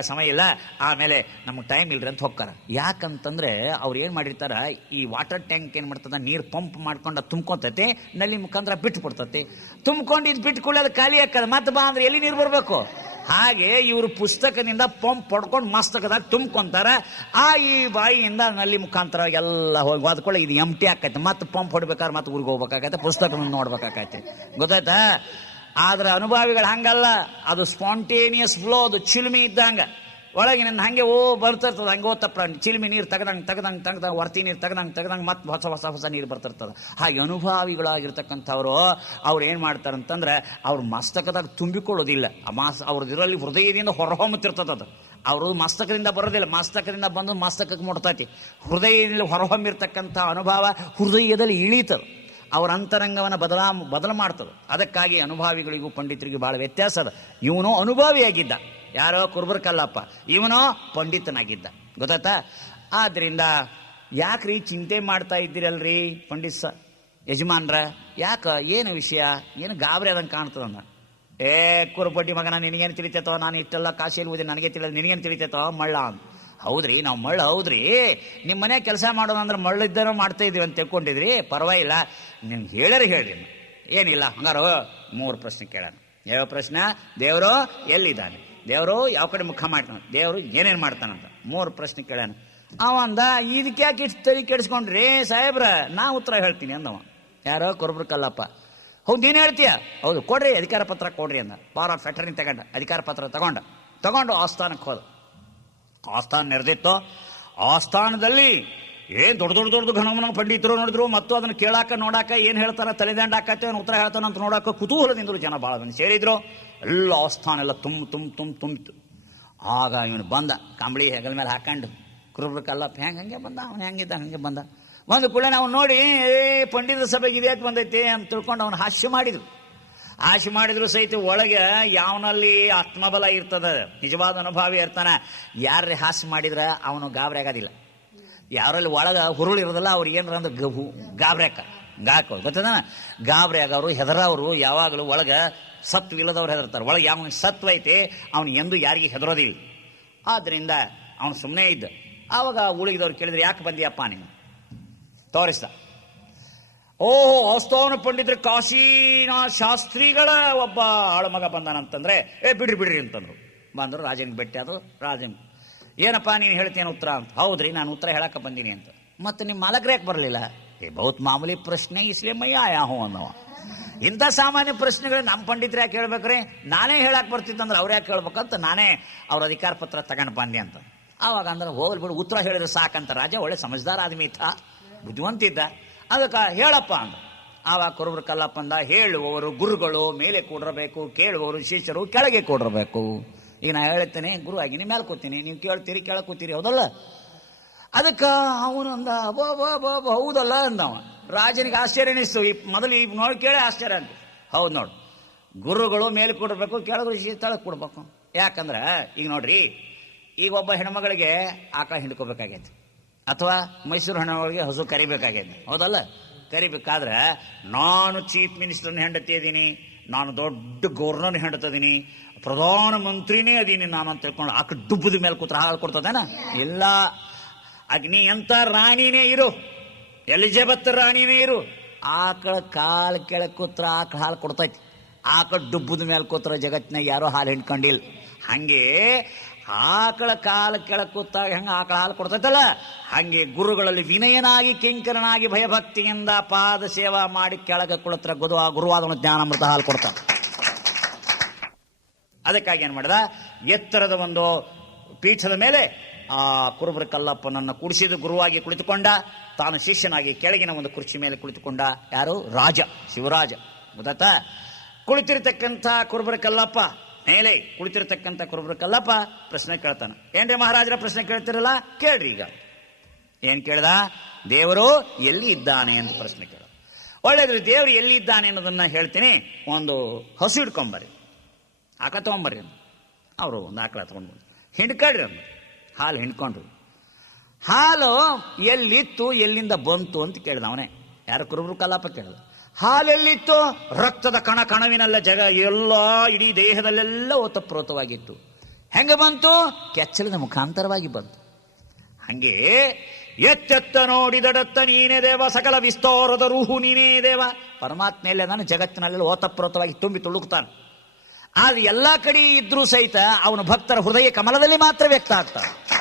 ಸಮಯ ಇಲ್ಲ. ಆಮೇಲೆ ನಮಗೆ ಟೈಮ್ ಇಲ್ರಿ ಅಂತ ಹೋಗ್ತಾರೆ ಯಾಕಂತಂದ್ರೆ ಅವ್ರು ಏನು ಮಾಡಿರ್ತಾರ, ಈ ವಾಟರ್ ಟ್ಯಾಂಕ್ ಏನು ಮಾಡ್ತದ, ನೀರು ಪಂಪ್ ಮಾಡ್ಕೊಂಡು ತುಂಬ್ಕೊತೈತಿ, ನಲ್ಲಿ ಮುಖಾಂತರ ಬಿಟ್ಟು ಬಿಡ್ತತಿ ತುಂಬ್ಕೊಂಡು ಇದು ಬಿಟ್ಕೊಳ್ಳೋದು ಖಾಲಿ ಹಾಕದ ಮತ್ತೆ ಬಾ ಅಂದ್ರೆ ಎಲ್ಲಿ ನೀರು ಬರಬೇಕು? ಹಾಗೆ ಇವರು ಪುಸ್ತಕದಿಂದ ಪಂಪ್ ಪಡ್ಕೊಂಡು ಮಸ್ತಕದಾಗ ತುಂಬ್ಕೊಂತಾರ. ಆ ಈ ಬಾಯಿಯಿಂದ ನಲ್ಲಿ ಮುಖಾಂತರ ಎಲ್ಲ ಹೋಗಿ ಹೋದ್ಕೊಳ್ಳಿ ಇದು ಎಂಟಿ ಆಕೈತೆ ಮತ್ತೆ ಪಂಪ್ ಹೊಡ್ಬೇಕಾದ್ರೆ ಮತ್ತೆ ಊರಿಗೆ ಹೋಗ್ಬೇಕಾಗತ್ತೆ, ಪುಸ್ತಕವನ್ನು ನೋಡ್ಬೇಕಾಗತ್ತೆ. ಗೊತ್ತಾಯ್ತಾ? ಆದ್ರೆ ಅನುಭವಿಗಳು ಹಂಗಲ್ಲ. ಅದು ಸ್ಪಾಂಟೇನಿಯಸ್ ಫ್ಲೋ, ಅದು ಚಿಲ್ಮಿ ಇದ್ದಂಗೆ. ಒಳಗಿನಿಂದ ಹಂಗೆ ಓ ಬರ್ತಿರ್ತದೆ, ಹಂಗೆ ಓದ್ತಪ್ಪ ಚಿಲ್ಮಿ ನೀರು ತೆಗ್ದಂಗೆ ತೆಗ್ದಂಗೆ ತೆಗ್ದಂಗೆ, ವರ್ತಿ ನೀರು ತೆಗ್ದಂಗೆ ತೆಗ್ದಂಗೆ ಮತ್ತೆ ಹೊಸ ಹೊಸ ಹೊಸ ನೀರು ಬರ್ತಿರ್ತದೆ. ಹಾಗೆ ಅನುಭವಿಗಳಾಗಿರ್ತಕ್ಕಂಥವ್ರು ಅವ್ರು ಏನು ಮಾಡ್ತಾರೆ ಅಂತಂದ್ರೆ ಅವ್ರ ಮಸ್ತಕದಾಗ ತುಂಬಿಕೊಳ್ಳೋದಿಲ್ಲ. ಆ ಮಾಸ್ ಅವ್ರದ್ದು ಇದರಲ್ಲಿ ಹೃದಯದಿಂದ ಹೊರಹೊಮ್ಮತಿರ್ತದೆ ಅದು. ಅವರು ಮಸ್ತಕದಿಂದ ಬರೋದಿಲ್ಲ. ಮಸ್ತಕದಿಂದ ಬಂದು ಮಸ್ತಕಕ್ಕೆ ಮುಟ್ತೈತಿ. ಹೃದಯದಲ್ಲಿ ಹೊರಹೊಮ್ಮಿರ್ತಕ್ಕಂಥ ಅನುಭವ ಹೃದಯದಲ್ಲಿ ಇಳೀತದೆ. ಅವ್ರ ಅಂತರಂಗವನ್ನು ಬದಲಾ, ಬದಲು ಮಾಡ್ತದೆ. ಅದಕ್ಕಾಗಿ ಅನುಭಾವಿಗಳಿಗೂ ಪಂಡಿತರಿಗೂ ಭಾಳ ವ್ಯತ್ಯಾಸ ಅದ. ಇವನು ಅನುಭವಿಯಾಗಿದ್ದ. ಯಾರೋ ಕುರುಬರ್ಕಲ್ಲಪ್ಪ. ಇವನೋ ಪಂಡಿತನಾಗಿದ್ದ. ಗೊತ್ತಾಯ್ತಾ? ಆದ್ದರಿಂದ ಯಾಕ್ರಿ ಚಿಂತೆ ಮಾಡ್ತಾ ಇದ್ದೀರಲ್ರಿ ಪಂಡಿತ್ ಸ, ಯಜಮಾನ್ರ? ಯಾಕ? ಏನು ವಿಷಯ? ಏನು ಗಾಬರಿ ಅದಂಗೆ ಕಾಣ್ತದಂದ ಏ ಕುರುಪಟ್ಟಿ ಮಗನ, ನಿನಗೇನು ತಿಳಿತೈತೋ? ನಾನು ಇಷ್ಟೆಲ್ಲ ಕಾಶಿಯಲ್ಲಿ ಓದಿ, ನನಗೆ ತಿಳಿದ ನಿನಗೇನು ತಿಳಿತೈತೋ? ಮಳ್ಳ ಅಂತ ಹೌದ್ರಿ, ನಾವು ಮಳ್ಳು ಹೌದ್ರಿ. ನಿಮ್ಮ ಮನೆ ಕೆಲಸ ಮಾಡೋದಂದ್ರೆ ಮಳ್ಳಿದ್ದಾರೋ ಮಾಡ್ತಾ ಇದ್ದೀವಿ ಅಂತ ತಿಳ್ಕೊಂಡಿದ್ರಿ. ಪರವಾಗಿಲ್ಲ ನಿಮ್ಗೆ ಹೇಳ್ಯಾರ ಹೇಳ್ರಿ. ಏನಿಲ್ಲ, ಹಂಗಾರು ಮೂರು ಪ್ರಶ್ನೆ ಕೇಳೋಣ. ಯಾವ ಪ್ರಶ್ನೆ? ದೇವರು ಎಲ್ಲಿದ್ದಾನೆ? ದೇವರು ಯಾವ ಕಡೆ ಮುಖ ಮಾಡ್ತಾನೆ? ದೇವರು ಏನೇನು ಮಾಡ್ತಾನಂತ ಮೂರು ಪ್ರಶ್ನೆ ಕೇಳೋಣ. ಅವಂದ ಇದಕ್ಕೆ ಯಾಕೆ ಇಷ್ಟು ತಲೆ ಕೆಡಿಸ್ಕೊಂಡ್ರಿ? ಸಾಹೇಬ್ರ, ನಾ ಉತ್ತರ ಹೇಳ್ತೀನಿ ಅಂದವ. ಯಾರೋ? ಕೊರಬ್ರ ಕಲ್ಲಪ್ಪ. ಹೌದು, ನೀನು ಹೇಳ್ತೀಯ? ಹೌದು, ಕೊಡ್ರಿ, ಅಧಿಕಾರ ಪತ್ರ ಕೊಡ್ರಿ ಅಂದ. ಪಾರ್ ಆಫ್ ಅಟರ್ನಿ ತಗೊಂಡ, ಅಧಿಕಾರ ಪತ್ರ ತಗೊಂಡ. ತಗೊಂಡು ಆಸ್ಥಾನಕ್ಕೆ ಹೋದ. ಆಸ್ಥಾನ ನೆರೆದಿತ್ತು. ಆಸ್ಥಾನದಲ್ಲಿ ಏನು ದೊಡ್ಡ ದೊಡ್ಡ ದೊಡ್ಡ ಘನಮನ ಪಂಡಿತರು ನೋಡಿದ್ರು, ಮತ್ತು ಅದನ್ನು ಕೇಳಾಕ, ನೋಡಾಕ ಏನು ಹೇಳ್ತಾರೆ, ತಲೆದಂಡ ಹಾಕತ್ತೆ ಅವ್ನು ಉತ್ತರ ಹೇಳ್ತಾನೆ ಅಂತ ನೋಡಾಕ ಕುತೂಹಲದಿಂದರು ಜನ ಭಾಳ ಮಂದಿ ಸೇರಿದ್ರು. ಎಲ್ಲ ಆಸ್ಥಾನ ಎಲ್ಲ ತುಂಬ ತುಂಬ ತುಂಬ ತುಂಬಿತು ಆಗ ಇವನು ಬಂದ, ಕಂಬಳಿ ಹೆಗಲ ಮೇಲೆ ಹಾಕೊಂಡು, ಕುರುಬ್ರಕಲ್ಲ ಹೆಂಗೆ, ಹಂಗೆ ಬಂದ? ಅವನು ಹೆಂಗಿದ್ದ? ಹಂಗೆ ಬಂದ? ಒಂದು ಕೂಡ ನಾವು ನೋಡಿ, ಏ, ಪಂಡಿತ ಸಭೆಗೆ ಇದ್ಯಾಕೆ ಬಂದೈತಿ ಅಂತ ತಿಳ್ಕೊಂಡು ಅವನು ಹಾಸ್ಯ ಮಾಡಿದ್ರು. ಹಾಸ್ಯ ಮಾಡಿದ್ರು ಸಹಿತ ಒಳಗೆ ಯಾವನಲ್ಲಿ ಆತ್ಮಬಲ ಇರ್ತದ. ನಿಜವಾದ ಅನುಭಾವಿ ಇರ್ತಾನೆ. ಯಾರ್ರಿ ಹಾಸ್ಯ ಮಾಡಿದ್ರೆ ಅವನು ಗಾಬರಿ ಆಗೋದಿಲ್ಲ. ಯಾರಲ್ಲಿ ಒಳಗೆ ಹುರುಳು ಇರೋದಿಲ್ಲ, ಅವ್ರು ಏನಾರ ಅಂದ್ರೆ ಗಹು, ಗಾಬರಿ ಆಕ, ಗಾಕೋ. ಗೊತ್ತದ ಗಾಬರಿ ಆಗೋರು ಹೆದರವರು ಯಾವಾಗಲೂ ಒಳಗೆ ಸತ್ವ ಇಲ್ಲದವ್ರು ಹೆದರ್ತಾರೆ. ಒಳಗೆ ಯಾವ ಸತ್ವ ಐತೆ, ಅವನು ಎಂದು ಯಾರಿಗೆ ಹೆದರೋದಿಲ್ಲ. ಆದ್ದರಿಂದ ಅವನು ಸುಮ್ಮನೆ ಇದ್ದ. ಆವಾಗ ಉಳಿದವ್ರು ಕೇಳಿದ್ರೆ, ಯಾಕೆ ಬಂದಿಯಪ್ಪ ನೀನು? ತೋರಿಸ್ದ. ಓಹೋ ಆಸ್ಥಾನ ಪಂಡಿತರು ಕಾಶೀನ ಶಾಸ್ತ್ರಿಗಳ ಒಬ್ಬ ಆಳುಮಗ ಬಂದಾನಂತಂದ್ರೆ, ಏ, ಬಿಡ್ರಿ ಬಿಡ್ರಿ, ಅಂತಂದ್ರು. ಬಂದರು, ರಾಜನಿಗೆ ಭೇಟಿ ಅದು ರಾಜನ್, ಏನಪ್ಪ, ನೀನು ಹೇಳ್ತೇನೆ ಉತ್ತರ ಅಂತ. ಹೌದ್ರಿ, ನಾನು ಉತ್ತರ ಹೇಳಕ್ಕೆ ಬಂದೀನಿ ಅಂತ. ಮತ್ತೆ ನಿಮ್ಮ ಮಾಲಕರು ಯಾಕೆ ಬರಲಿಲ್ಲ? ಏ, ಬಹುತ್ ಮಾಮೂಲಿ ಪ್ರಶ್ನೆ ಇಸ್ಲೇ ಮೈ ಆಯಾ ಹೋ ಅನ್ನೋ ಇಂಥ ಸಾಮಾನ್ಯ ಪ್ರಶ್ನೆಗಳು ನಮ್ಮ ಪಂಡಿತರು ಯಾಕೆ ಹೇಳ್ಬೇಕ್ರಿ? ನಾನೇ ಹೇಳಕ್ಕೆ ಬರ್ತಿತ್ತಂದ್ರೆ ಅವ್ರು ಯಾಕೆ ಹೇಳ್ಬೇಕಂತ ನಾನೇ ಅವ್ರ ಅಧಿಕಾರ ಪತ್ರ ತಗೊಂಡು ಬಂದೆ ಅಂತ. ಆವಾಗ ಅಂದ್ರೆ ಹೋಗ್ಲಿ ಬಿಡು, ಉತ್ತರ ಹೇಳಿದ್ರೆ ಸಾಕಂತ. ರಾಜ ಒಳ್ಳೆ ಸಮಜ್ದಾರ ಆದ್ಮೀತ ಇತ್ತ ಬುದ್ಧಿವಂತ ಇದ್ದ ಅದಕ್ಕೆ ಹೇಳಪ್ಪ ಅಂದ. ಆವಾಗ ಕುರುಬರು ಕಲ್ಲಪ್ಪ ಅಂದ, ಹೇಳುವವರು ಗುರುಗಳು ಮೇಲೆ ಕೂಡಿರಬೇಕು, ಕೇಳುವವರು ಶಿಷ್ಯರು ಕೆಳಗೆ ಕೂಡಿರಬೇಕು. ಈಗ ನಾನು ಹೇಳ್ತೇನೆ, ಗುರು ಆಗಿನಿ ಮೇಲೆ ಕೂತೀನಿ, ನೀವು ಕೇಳ್ತೀರಿ, ಕೆಳಗೆ ಕೂತೀರಿ, ಹೌದಲ್ಲ? ಅದಕ್ಕೆ ಅವನು ಅಂದ ಬೋ ಬೋ ಬೋ ಹೌದಲ್ಲ ಅಂದವ. ರಾಜನಿಗೆ ಆಶ್ಚರ್ಯ ಅನಿಸ್ತು, ಈ ಮೊದಲು ಈ ನೋಡಿ ಕೇಳಿ ಆಶ್ಚರ್ಯ ಅಂತ ಹೌದು ನೋಡು, ಗುರುಗಳು ಮೇಲೆ ಕೊಡಬೇಕು ಕೆಳಗು ತಳಗೆ ಕೊಡ್ಬೇಕು. ಯಾಕಂದ್ರೆ, ಈಗ ನೋಡ್ರಿ, ಈಗ ಒಬ್ಬ ಹೆಣ್ಮಗಳಿಗೆ ಆಕಳ ಹಿಂಡ್ಕೋಬೇಕಾಗೈತೆ. ಅಥವಾ ಮೈಸೂರು ಹೆಣ್ಮಗಳಿಗೆ ಹಸು ಕರಿಬೇಕಾಗಿದೆ ಹೌದಲ್ಲ? ಕರಿಬೇಕಾದ್ರೆ ನಾನು ಚೀಫ್ ಮಿನಿಸ್ಟರ್ನ ಹೆಂಡತಿ ಇದ್ದೀನಿ ನಾನು ದೊಡ್ಡ ಗೌರ್ನರ್ ಹೆಂಡತಿದ್ದೀನಿ ಪ್ರಧಾನ ಮಂತ್ರಿನೇ ಅದೀನಿ ನಾನು ಅಂತ ತಿಳ್ಕೊಂಡು ಆಕೆ ಡುಬ್ಬದ ಮೇಲೆ ಕೂತ್ರ ಹಾಲು ಕೊಡ್ತದೇನ? ಇಲ್ಲ. ಅಗ್ನಿ ಎಂತ ರಾಣಿನೇ ಇರು. ಎಲಿಜಬೆತ್ ರಾಣಿನೇ ಇರು. ಆಕಳ ಕಾಲು ಕೆಳಗೆ ಕೂತ್ರ ಆಕಳ ಹಾಲು ಕೊಡ್ತೈತಿ. ಆಕಳ ಡುಬ್ಬದ ಮೇಲೆ ಕೂತ್ರ ಜಗತ್ತಿನಾಗ ಯಾರೋ ಹಾಲು ಹಿಂಡ್ಕೊಂಡಿಲ್ಲ. ಹಂಗೆ ಆಕಳ ಕಾಲ ಕೆಳಗೆ ಕೂತಾಗ ಹೆಂಗೆ ಆಕಳ ಹಾಲು ಕೊಡ್ತೈತಲ್ಲ? ಹಂಗೆ ಗುರುಗಳಲ್ಲಿ ವಿನಯನಾಗಿ, ಕಿಂಕರನಾಗಿ ಭಯಭಕ್ತಿಯಿಂದ ಪಾದ ಸೇವಾ ಮಾಡಿ ಕೆಳಗೆ ಕುಳತ್ರ ಗುರು ಜ್ಞಾನ ಜ್ಞಾನಾಮೃತ ಹಾಲು ಕೊಡ್ತಾನೆ. ಅದಕ್ಕಾಗಿ ಏನು ಮಾಡಿದ? ಎತ್ತರದ ಒಂದು ಪೀಠದ ಮೇಲೆ ಆ ಕುರುಬರ ಕಲ್ಲಪ್ಪನನ್ನು ಕುಡಿಸಿದ ಗುರುವಾಗಿ ಕುಳಿತುಕೊಂಡ, ತಾನು ಶಿಷ್ಯನಾಗಿ ಕೆಳಗಿನ ಒಂದು ಕುರ್ಚಿ ಮೇಲೆ ಕುಳಿತುಕೊಂಡ ಯಾರು? ರಾಜ, ಶಿವರಾಜ. ಗೊತ್ತಾತಾ ಕುಳಿತಿರ್ತಕ್ಕಂಥ ಕುರುಬರ ಕಲ್ಲಪ್ಪ ಮೇಲೆ ಕುಳಿತಿರ್ತಕ್ಕಂಥ ಕುರುಬರು ಕಲ್ಲಪ್ಪ ಪ್ರಶ್ನೆ ಕೇಳ್ತಾನೆ. ಏನ್ರಿ ಮಹಾರಾಜರ ಪ್ರಶ್ನೆ ಕೇಳ್ತಿರಲ್ಲ? ಕೇಳ್ರಿ ಈಗ. ಏನು ಕೇಳ್ದ? ದೇವರು ಎಲ್ಲಿ ಇದ್ದಾನೆ ಅಂತ ಪ್ರಶ್ನೆ ಕೇಳ ಒಳ್ಳೇದ್ರಿ ದೇವರು ಎಲ್ಲಿ ಇದ್ದಾನೆ ಅನ್ನೋದನ್ನ ಹೇಳ್ತೀನಿ. ಒಂದು ಹಸು ಹಿಡ್ಕೊಂಬರ್ರಿ. ಆಕ ತೊಗೊಂಬರ್ರಿ ಅವರು ಒಂದು ಆಕಳ ತೊಗೊಂಡು ಹಿಂಡ್ಕೊಳ್ರಿ ಅಂದ್ರು ಹಾಲು ಹಿಂಡ್ಕೊಂಡ್ರು. ಹಾಲು ಎಲ್ಲಿತ್ತು, ಎಲ್ಲಿಂದ ಬಂತು ಅಂತ ಕೇಳ್ದ ಅವನೇ. ಯಾರು ಕುರುಬರು ಕಲಾಪ ಕೇಳ್ದ? ಹಾಲೆಲ್ಲಿತ್ತು, ರಕ್ತದ ಕಣ ಕಣವಿನೆಲ್ಲ ಜಗ, ಎಲ್ಲ ಇಡೀ ದೇಹದಲ್ಲೆಲ್ಲ ಓತಪ್ರೋತವಾಗಿತ್ತು. ಹೆಂಗೆ ಬಂತು? ಕೆಚ್ಚಲಿನ ಮುಖಾಂತರವಾಗಿ ಬಂತು. ಹಂಗೆ, ಎತ್ತೆತ್ತ ನೋಡಿದಡತ್ತ ನೀನೇ ದೇವ, ಸಕಲ ವಿಸ್ತಾರದ ರೂಹು ನೀನೇ ದೇವ. ಪರಮಾತ್ಮೆಯಲ್ಲೇ ನಾನು ಜಗತ್ತಿನಲ್ಲೆಲ್ಲ ಓತಪ್ರೋತವಾಗಿ ತುಂಬಿ ತುಳುಕ್ತಾನೆ. ಆದ್ರೆ ಎಲ್ಲ ಕಡೆ ಇದ್ರೂ ಸಹಿತ ಅವನ ಭಕ್ತರ ಹೃದಯ ಕಮಲದಲ್ಲಿ ಮಾತ್ರ ವ್ಯಕ್ತ ಆಗ್ತಾನೆ.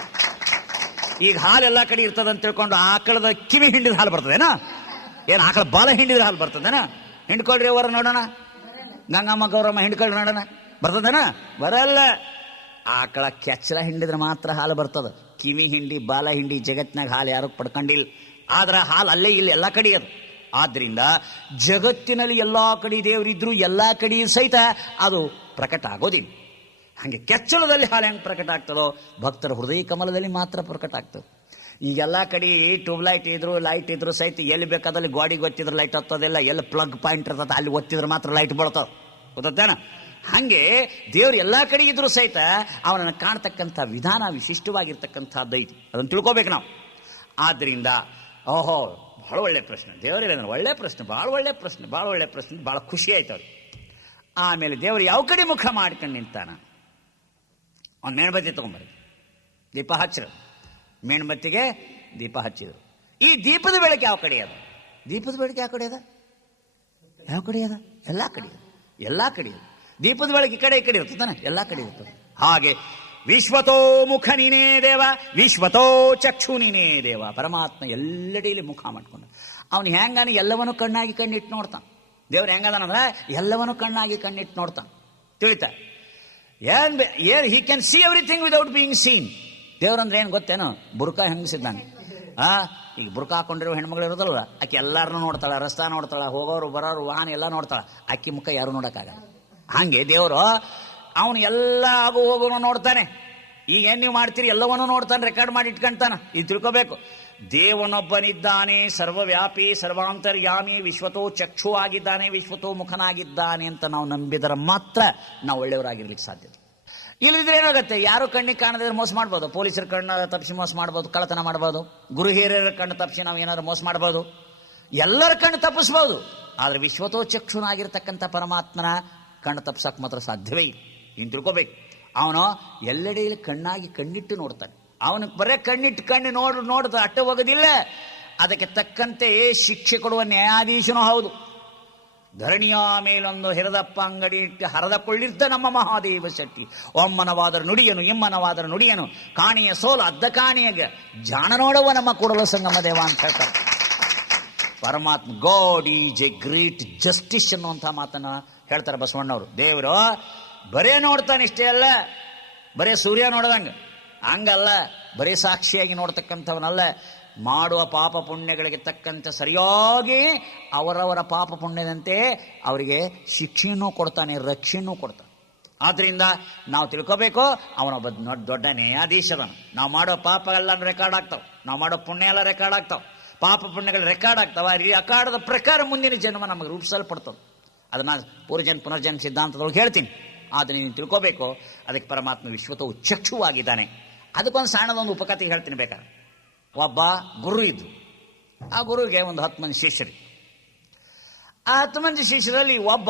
ಈಗ ಹಾಲು ಎಲ್ಲ ಕಡೆ ಇರ್ತದಂತ ತಿಳ್ಕೊಂಡು ಆಕಳದ ಕಿವಿ ಹಿಂಡಿದ ಹಾಲು ಬರ್ತದೇನಾ? ಏನು ಆಕಳ ಬಾಲ ಹಿಂಡಿದ್ರೆ ಹಾಲು ಬರ್ತದೇನ? ಹಿಂಡ್ಕೊಳ್ರಿ ಅವರ ನೋಡೋಣ. ಗಂಗಮ್ಮ ಗೌರಮ್ಮ ಹಿಂಡ್ಕೊಳ್ರಿ ನೋಡೋಣ. ಬರ್ತದೇನ? ಬರಲ್ಲ. ಆಕಳ ಕೆಚ್ಚಲ ಹಿಂಡಿದ್ರೆ ಮಾತ್ರ ಹಾಲು ಬರ್ತದ. ಕಿವಿ ಹಿಂಡಿ, ಬಾಲ ಹಿಂಡಿ, ಜಗತ್ತಿನಾಗ ಹಾಲು ಯಾರು ಪಡ್ಕೊಂಡಿಲ್ಲ. ಆದ್ರೆ ಹಾಲು ಅಲ್ಲೇ ಇಲ್ಲಿ ಎಲ್ಲ ಕಡೆ ಅದು. ಆದ್ದರಿಂದ ಜಗತ್ತಿನಲ್ಲಿ ಎಲ್ಲ ಕಡೆ ದೇವರಿದ್ರು ಎಲ್ಲ ಕಡೆ ಸಹಿತ ಅದು ಪ್ರಕಟ ಆಗೋದಿಲ್ಲ. ಹಾಗೆ ಕೆಚ್ಚಲದಲ್ಲಿ ಹಾಲು ಹೆಂಗೆ ಪ್ರಕಟ ಆಗ್ತದೋ ಭಕ್ತರ ಹೃದಯ ಕಮಲದಲ್ಲಿ ಮಾತ್ರ ಪ್ರಕಟ ಆಗ್ತದೆ. ಈಗೆಲ್ಲ ಕಡೆ ಟ್ಯೂಬ್ಲೈಟ್ ಇದ್ರು, ಲೈಟ್ ಇದ್ರು ಸಹಿತ ಎಲ್ಲಿ ಬೇಕಾದಲ್ಲಿ ಗೋಡಿಗೆ ಒತ್ತಿದ್ರೆ ಲೈಟ್ ಹತ್ತೋದಿಲ್ಲ, ಎಲ್ಲಿ ಪ್ಲಗ್ ಪಾಯಿಂಟ್ ಇರ್ತದೆ ಅಲ್ಲಿ ಒತ್ತಿದ್ರೆ ಮಾತ್ರ ಲೈಟ್ ಬೀಳ್ತದೆ ಗೊತ್ತೇನ ಹಾಗೆ ದೇವ್ರು ಎಲ್ಲ ಕಡೆ ಇದ್ರು ಸಹಿತ ಅವನನ್ನು ಕಾಣ್ತಕ್ಕಂಥ ವಿಧಾನ ವಿಶಿಷ್ಟವಾಗಿರ್ತಕ್ಕಂಥದ್ದು ಐತಿ ಅದನ್ನು ತಿಳ್ಕೊಬೇಕು ನಾವು. ಆದ್ದರಿಂದ ಓಹೋ, ಭಾಳ ಒಳ್ಳೆ ಪ್ರಶ್ನೆ. ದೇವರಿಲ್ಲ ಅಂದ್ರೆ ಒಳ್ಳೆ ಪ್ರಶ್ನೆ, ಭಾಳ ಒಳ್ಳೆ ಪ್ರಶ್ನೆ, ಭಾಳ ಒಳ್ಳೆ ಪ್ರಶ್ನೆ ಭಾಳ ಖುಷಿ ಆಯ್ತು ಅವ್ರಿಗೆ. ಆಮೇಲೆ ದೇವರು ಯಾವ ಕಡೆ ಮುಖ ಮಾಡ್ಕೊಂಡು ನಿಂತಾನ? ಅವ್ನು ಮೇಣಬತ್ತಿ ತೊಗೊಂಬರ್ರಿ. ದೀಪ ಹಚ್ಚಿರು. ಮೇಣಬತ್ತಿಗೆ ದೀಪ ಹಚ್ಚಿದ್ರು. ಈ ದೀಪದ ಬೆಳಕು ಯಾವ ಕಡೆ ಅದ? ದೀಪದ ಬೆಳಕು ಯಾವ ಕಡೆ ಅದ? ಯಾವ ಕಡೆ ಅದ? ಎಲ್ಲ ಕಡೆ ಎಲ್ಲ ಕಡೆ ದೀಪದ ಬೆಳಕು ಈ ಕಡೆ ಈ ಕಡೆ ಇರ್ತದೆ ಎಲ್ಲ ಕಡೆ ಇರ್ತದೆ ಹಾಗೆ ವಿಶ್ವತೋ ಮುಖ ನೀನೇ ದೇವ, ವಿಶ್ವತೋ ಚಕ್ಷು ನೀನೇ ದೇವ. ಪರಮಾತ್ಮ ಎಲ್ಲೆಡೆಯಲ್ಲಿ ಮುಖ ಮಾಡ್ಕೊಂಡು. ಅವನು ಹೆಂಗಾನ ಎಲ್ಲವನ್ನೂ ಕಣ್ಣಾಗಿ ಕಣ್ಣಿಟ್ಟು ನೋಡ್ತಾನೆ. ದೇವ್ರು ಹೆಂಗದಾನಂದ್ರೆ ಎಲ್ಲವನ್ನು ಕಣ್ಣಾಗಿ ಕಣ್ಣಿಟ್ಟು ನೋಡ್ತಾನೆ. ತಿಳಿತಾ? ಏನ್ ಏನ್ he can see everything without being seen ದೇವ್ರಂದ್ರೆ ಏನು ಗೊತ್ತೇನು? ಬುರ್ಕಾ ಹೆಂಗಸಿದ್ದಾನೆ. ಆ, ಈಗ ಬುರ್ಕ ಹಾಕೊಂಡಿರೋ ಹೆಣ್ಮಗಳು ಇರೋದಲ್ವ? ಆಕೆ ಎಲ್ಲಾರನ್ನೂ ನೋಡ್ತಾಳೆ, ರಸ್ತಾ ನೋಡ್ತಾಳೆ, ಹೋಗೋರು, ಬರೋರು, ವಾಹನ ಎಲ್ಲ ನೋಡ್ತಾಳೆ. ಅಕ್ಕಿ ಮುಖ ಯಾರು ನೋಡೋಕ್ಕಾಗಲ್ಲ. ಹಾಗೆ ದೇವರು, ಅವನು ಎಲ್ಲ ಆಗು ಹೋಗೋನು ನೋಡ್ತಾನೆ. ಈಗ ಏನು ನೀವು ಮಾಡ್ತೀರಿ? ಎಲ್ಲವನ್ನೂ ನೋಡ್ತಾನೆ ರೆಕಾರ್ಡ್ ಮಾಡಿ ಇಟ್ಕೊಂತಾನೆ. ಇದು ತಿಳ್ಕೋಬೇಕು. ದೇವನೊಬ್ಬನಿದ್ದಾನೆ, ಸರ್ವವ್ಯಾಪಿ, ಸರ್ವಾಂತರ್ಯಾಮಿ, ವಿಶ್ವತೋ ಚಕ್ಷು ಆಗಿದ್ದಾನೆ ವಿಶ್ವತೋ ಮುಖನಾಗಿದ್ದಾನೆ ಅಂತ ನಾವು ನಂಬಿದರೆ ಮಾತ್ರ ನಾವು ಒಳ್ಳೆಯವರಾಗಿರ್ಲಿಕ್ಕೆ ಸಾಧ್ಯತೆ. ಇಲ್ಲದಿದ್ರೆ ಏನಾಗುತ್ತೆ? ಯಾರು ಕಣ್ಣಿಗೆ ಕಾಣದಿದ್ರೆ ಮೋಸ ಮಾಡ್ಬೋದು. ಪೊಲೀಸರ ಕಣ್ಣ ತಪ್ಪಿಸಿ ಮೋಸ ಮಾಡ್ಬೋದು, ಕಳ್ಳತನ ಮಾಡ್ಬೋದು. ಗುರು ಹಿರಿಯರ ಕಣ್ಣು ತಪ್ಪಿಸಿ ನಾವು ಏನಾದ್ರು ಮೋಸ ಮಾಡ್ಬೋದು. ಎಲ್ಲರ ಕಣ್ಣು ತಪ್ಪಿಸ್ಬೋದು. ಆದರೆ ವಿಶ್ವತೋ ಚಕ್ಷುನಾಗಿರ್ತಕ್ಕಂಥ ಪರಮಾತ್ಮನ ಕಣ್ಣು ತಪ್ಪಿಸೋಕೆ ಮಾತ್ರ ಸಾಧ್ಯವೇ ಇಲ್ಲ. ಹಿಂಗೆ ತಿಳ್ಕೊಬೇಕು. ಅವನು ಎಲ್ಲೆಡೆಯಲ್ಲಿ ಕಣ್ಣಾಗಿ ಕಣ್ಣಿಟ್ಟು ನೋಡ್ತಾನೆ. ಅವನಿಗೆ ಬರೇ ಕಣ್ಣಿಟ್ಟು ಕಣ್ಣು ನೋಡ್ ನೋಡ್ತಾ ಅಟ್ಟ ಹೋಗೋದಿಲ್ಲ ಅದಕ್ಕೆ ತಕ್ಕಂತೆ ಶಿಕ್ಷೆ ಕೊಡುವ ನ್ಯಾಯಾಧೀಶನೂ ಹೌದು. ಧರಣಿಯ ಮೇಲೊಂದು ಹಿರದಪ್ಪ ಅಂಗಡಿ ಇಟ್ಟು ಹರದಕೊಳ್ಳಿರ್ತ ನಮ್ಮ ಮಹಾದೇವ ಶೆಟ್ಟಿ. ಒಮ್ಮನವಾದರು ನುಡಿಯನು, ಇಮ್ಮನವಾದರು ನುಡಿಯನು. ಕಾಣಿಯ ಸೋಲು ಅದ್ದ ಕಾಣಿಯಗೆ. ಜಾಣ ನೋಡವ ನಮ್ಮ ಕೊಡಲು ಸಂಗಮ ದೇವ ಅಂತ ಹೇಳ್ತಾರೆ. ಪರಮಾತ್ಮ God is a great justice ಅನ್ನುವಂಥ ಮಾತನ್ನ ಹೇಳ್ತಾರೆ ಬಸವಣ್ಣವರು. ದೇವರು ಬರೇ ನೋಡ್ತಾನೆ ಇಷ್ಟೇ ಅಲ್ಲ, ಬರೇ ಸೂರ್ಯ ನೋಡ್ದಂಗೆ. ಹಂಗಲ್ಲ, ಬರೀ ಸಾಕ್ಷಿಯಾಗಿ ನೋಡ್ತಕ್ಕಂಥವನಲ್ಲ. ಮಾಡುವ ಪಾಪ ಪುಣ್ಯಗಳಿಗೆ ತಕ್ಕಂತೆ ಸರಿಯಾಗಿ ಅವರವರ ಪಾಪ ಪುಣ್ಯದಂತೆ ಅವರಿಗೆ ಶಿಕ್ಷೆಯನ್ನೂ ಕೊಡ್ತಾನೆ ರಕ್ಷೆಯೂ ಕೊಡ್ತಾನೆ. ಆದ್ದರಿಂದ ನಾವು ತಿಳ್ಕೋಬೇಕು ಅವನೊಬ್ಬ ದೊಡ್ಡ ದೊಡ್ಡ ನ್ಯಾಯಾಧೀಶದನು ನಾವು ಮಾಡೋ ಪಾಪ ಎಲ್ಲ ರೆಕಾರ್ಡ್ ಆಗ್ತಾವೆ. ನಾವು ಮಾಡೋ ಪುಣ್ಯ ಎಲ್ಲ ರೆಕಾರ್ಡ್ ಆಗ್ತಾವೆ. ಪಾಪ ಪುಣ್ಯಗಳು ರೆಕಾರ್ಡ್ ಆಗ್ತಾವೆ. ಈ ರೆಕಾರ್ಡದ ಪ್ರಕಾರ ಮುಂದಿನ ಜನ್ಮ ನಮಗೆ ರೂಪಿಸಲ್ಪಡ್ತದೆ. ಅದನ್ನು ಪೂರ್ವಜನ್ ಪುನರ್ಜನ್ಮ ಸಿದ್ಧಾಂತದೊಳಗೆ ಹೇಳ್ತೀನಿ. ಆದರೆ ನೀನು ತಿಳ್ಕೋಬೇಕು, ಅದಕ್ಕೆ ಪರಮಾತ್ಮ ವಿಶ್ವತವು ಚಕ್ಷುವಾಗಿದ್ದಾನೆ ಅದಕ್ಕೊಂದು ಸಣ್ಣದೊಂದು ಉಪಕಥೆ ಹೇಳ್ತೀನಿ ಬೇಕಾದ್ರೆ. ಒಬ್ಬ ಗುರು ಇದ್ದು. ಆ ಗುರುವಿಗೆ ಒಂದು ಹತ್ತು ಮಂದಿ ಶಿಷ್ಯರು. ಆ ಹತ್ತು ಮಂದಿ ಶಿಷ್ಯರಲ್ಲಿ ಒಬ್ಬ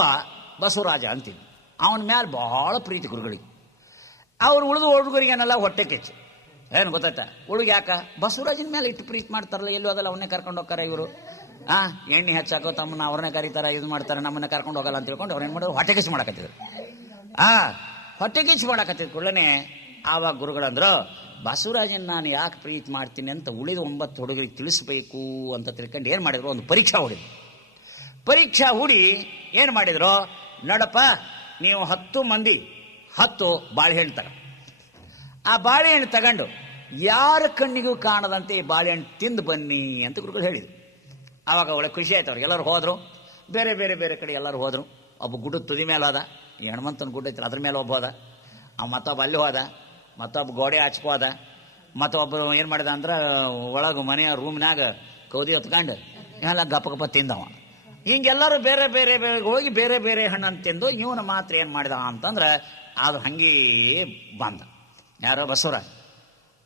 ಬಸವರಾಜ ಅಂತೀನಿ ಅವನ ಮೇಲೆ ಭಾಳ ಪ್ರೀತಿ ಗುರುಗಳಿಗೆ. ಅವ್ರು ಉಳಿದು ಹುಡುಗರಿಗೇನೆಲ್ಲ ಹೊಟ್ಟೆ ಕೆಚ್ಚು. ಏನು ಗೊತ್ತಾಯ್ತಾ? ಹುಡುಗ ಯಾಕೆ? ಬಸವರಾಜನ ಮೇಲೆ ಇಟ್ಟು ಪ್ರೀತಿ ಮಾಡ್ತಾರಲ್ಲ, ಎಲ್ಲೂ ಅದಲ್ಲ ಅವನ್ನೇ ಕರ್ಕೊಂಡು ಹೋಗ್ತಾರೆ ಇವರು. ಹಾಂ ಎಣ್ಣೆ ಹೆಚ್ಚಾಕೋ ತಮ್ಮನ್ನ ಅವ್ರನ್ನೇ ಕರೀತಾರೆ, ಇದು ಮಾಡ್ತಾರೆ, ನಮ್ಮನ್ನ ಕರ್ಕೊಂಡು ಹೋಗಲ್ಲ ಅಂತ ತಿಳ್ಕೊಂಡು ಅವ್ರು ಏನು ಮಾಡೋದು ಹೊಟ್ಟೆ ಕಿಚ್ಚು ಮಾಡಕತ್ತಿದ್ರು. ಹಾಂ ಹೊಟ್ಟೆ ಕಿಚ್ಚು ಮಾಡಕತ್ತಿದ್ರು ಕೂಡಲೇ ಆವಾಗ ಗುರುಗಳಂದ್ರು ಬಸವರಾಜನ್ ನಾನು ಯಾಕೆ ಪ್ರೀತಿ ಮಾಡ್ತೀನಿ ಅಂತ ಉಳಿದ ಒಂಬತ್ತು ಹುಡುಗರಿಗೆ ತಿಳಿಸ್ಬೇಕು ಅಂತ ತಿಳ್ಕೊಂಡು ಏನು ಮಾಡಿದ್ರು? ಒಂದು ಪರೀಕ್ಷಾ ಹೊಡಿದ್ರು. ಪರೀಕ್ಷಾ ಹೂಡಿ ಏನು ಮಾಡಿದ್ರು? ನೋಡಪ್ಪ, ನೀವು ಹತ್ತು ಮಂದಿ, ಹತ್ತು ಬಾಳೆಹಣ್ಣು ತಗ. ಆ ಬಾಳೆಹಣ್ಣು ತಗೊಂಡು ಯಾರ ಕಣ್ಣಿಗೂ ಕಾಣದಂತೆ ಈ ಬಾಳೆಹಣ್ಣು ತಿಂದು ಬನ್ನಿ ಅಂತ ಗುರುಗಳು ಹೇಳಿದರು. ಆವಾಗ ಒಳ್ಳೆ ಖುಷಿ ಆಯ್ತು ಅವ್ರಿಗೆ. ಎಲ್ಲರೂ ಹೋದರು. ಬೇರೆ ಬೇರೆ ಬೇರೆ ಕಡೆ ಎಲ್ಲರೂ ಹೋದರು. ಒಬ್ಬ ಗುಡ್ಡದ ತುದಿ ಮೇಲೆ ಹೋದ. ಈ ಗುಡ್ಡ ಐತಿ ಅದ್ರ ಮೇಲೆ ಒಬ್ಬ ಹೋದ. ಆ ಮತ್ತೊಬ್ಬ ಅಲ್ಲಿ ಹೋದ. ಮತ್ತೊಬ್ಬ ಗೋಡೆ ಹಚ್ಕೋದ. ಹೋದ ಮತ್ತೊಬ್ಬರು ಏನು ಮಾಡಿದ ಅಂದ್ರೆ, ಒಳಗೆ ಮನೆಯ ರೂಮ್ನಾಗ ಕೌದಿ ಹೊತ್ಕೊಂಡು ಎಲ್ಲ ಗಪ್ಪ ಗಪ್ಪ ತಿಂದವ. ಹಿಂಗೆಲ್ಲರೂ ಬೇರೆ ಬೇರೆ ಬೇರೆ ಹೋಗಿ ಬೇರೆ ಬೇರೆ ಹಣ್ಣನ್ನು ತಿಂದು ಇವನು ಮಾತ್ರ ಏನು ಮಾಡಿದ ಅಂತಂದ್ರೆ, ಅದು ಹಂಗೆ ಬಂದ. ಯಾರೋ ಬಸವರಾಜ್.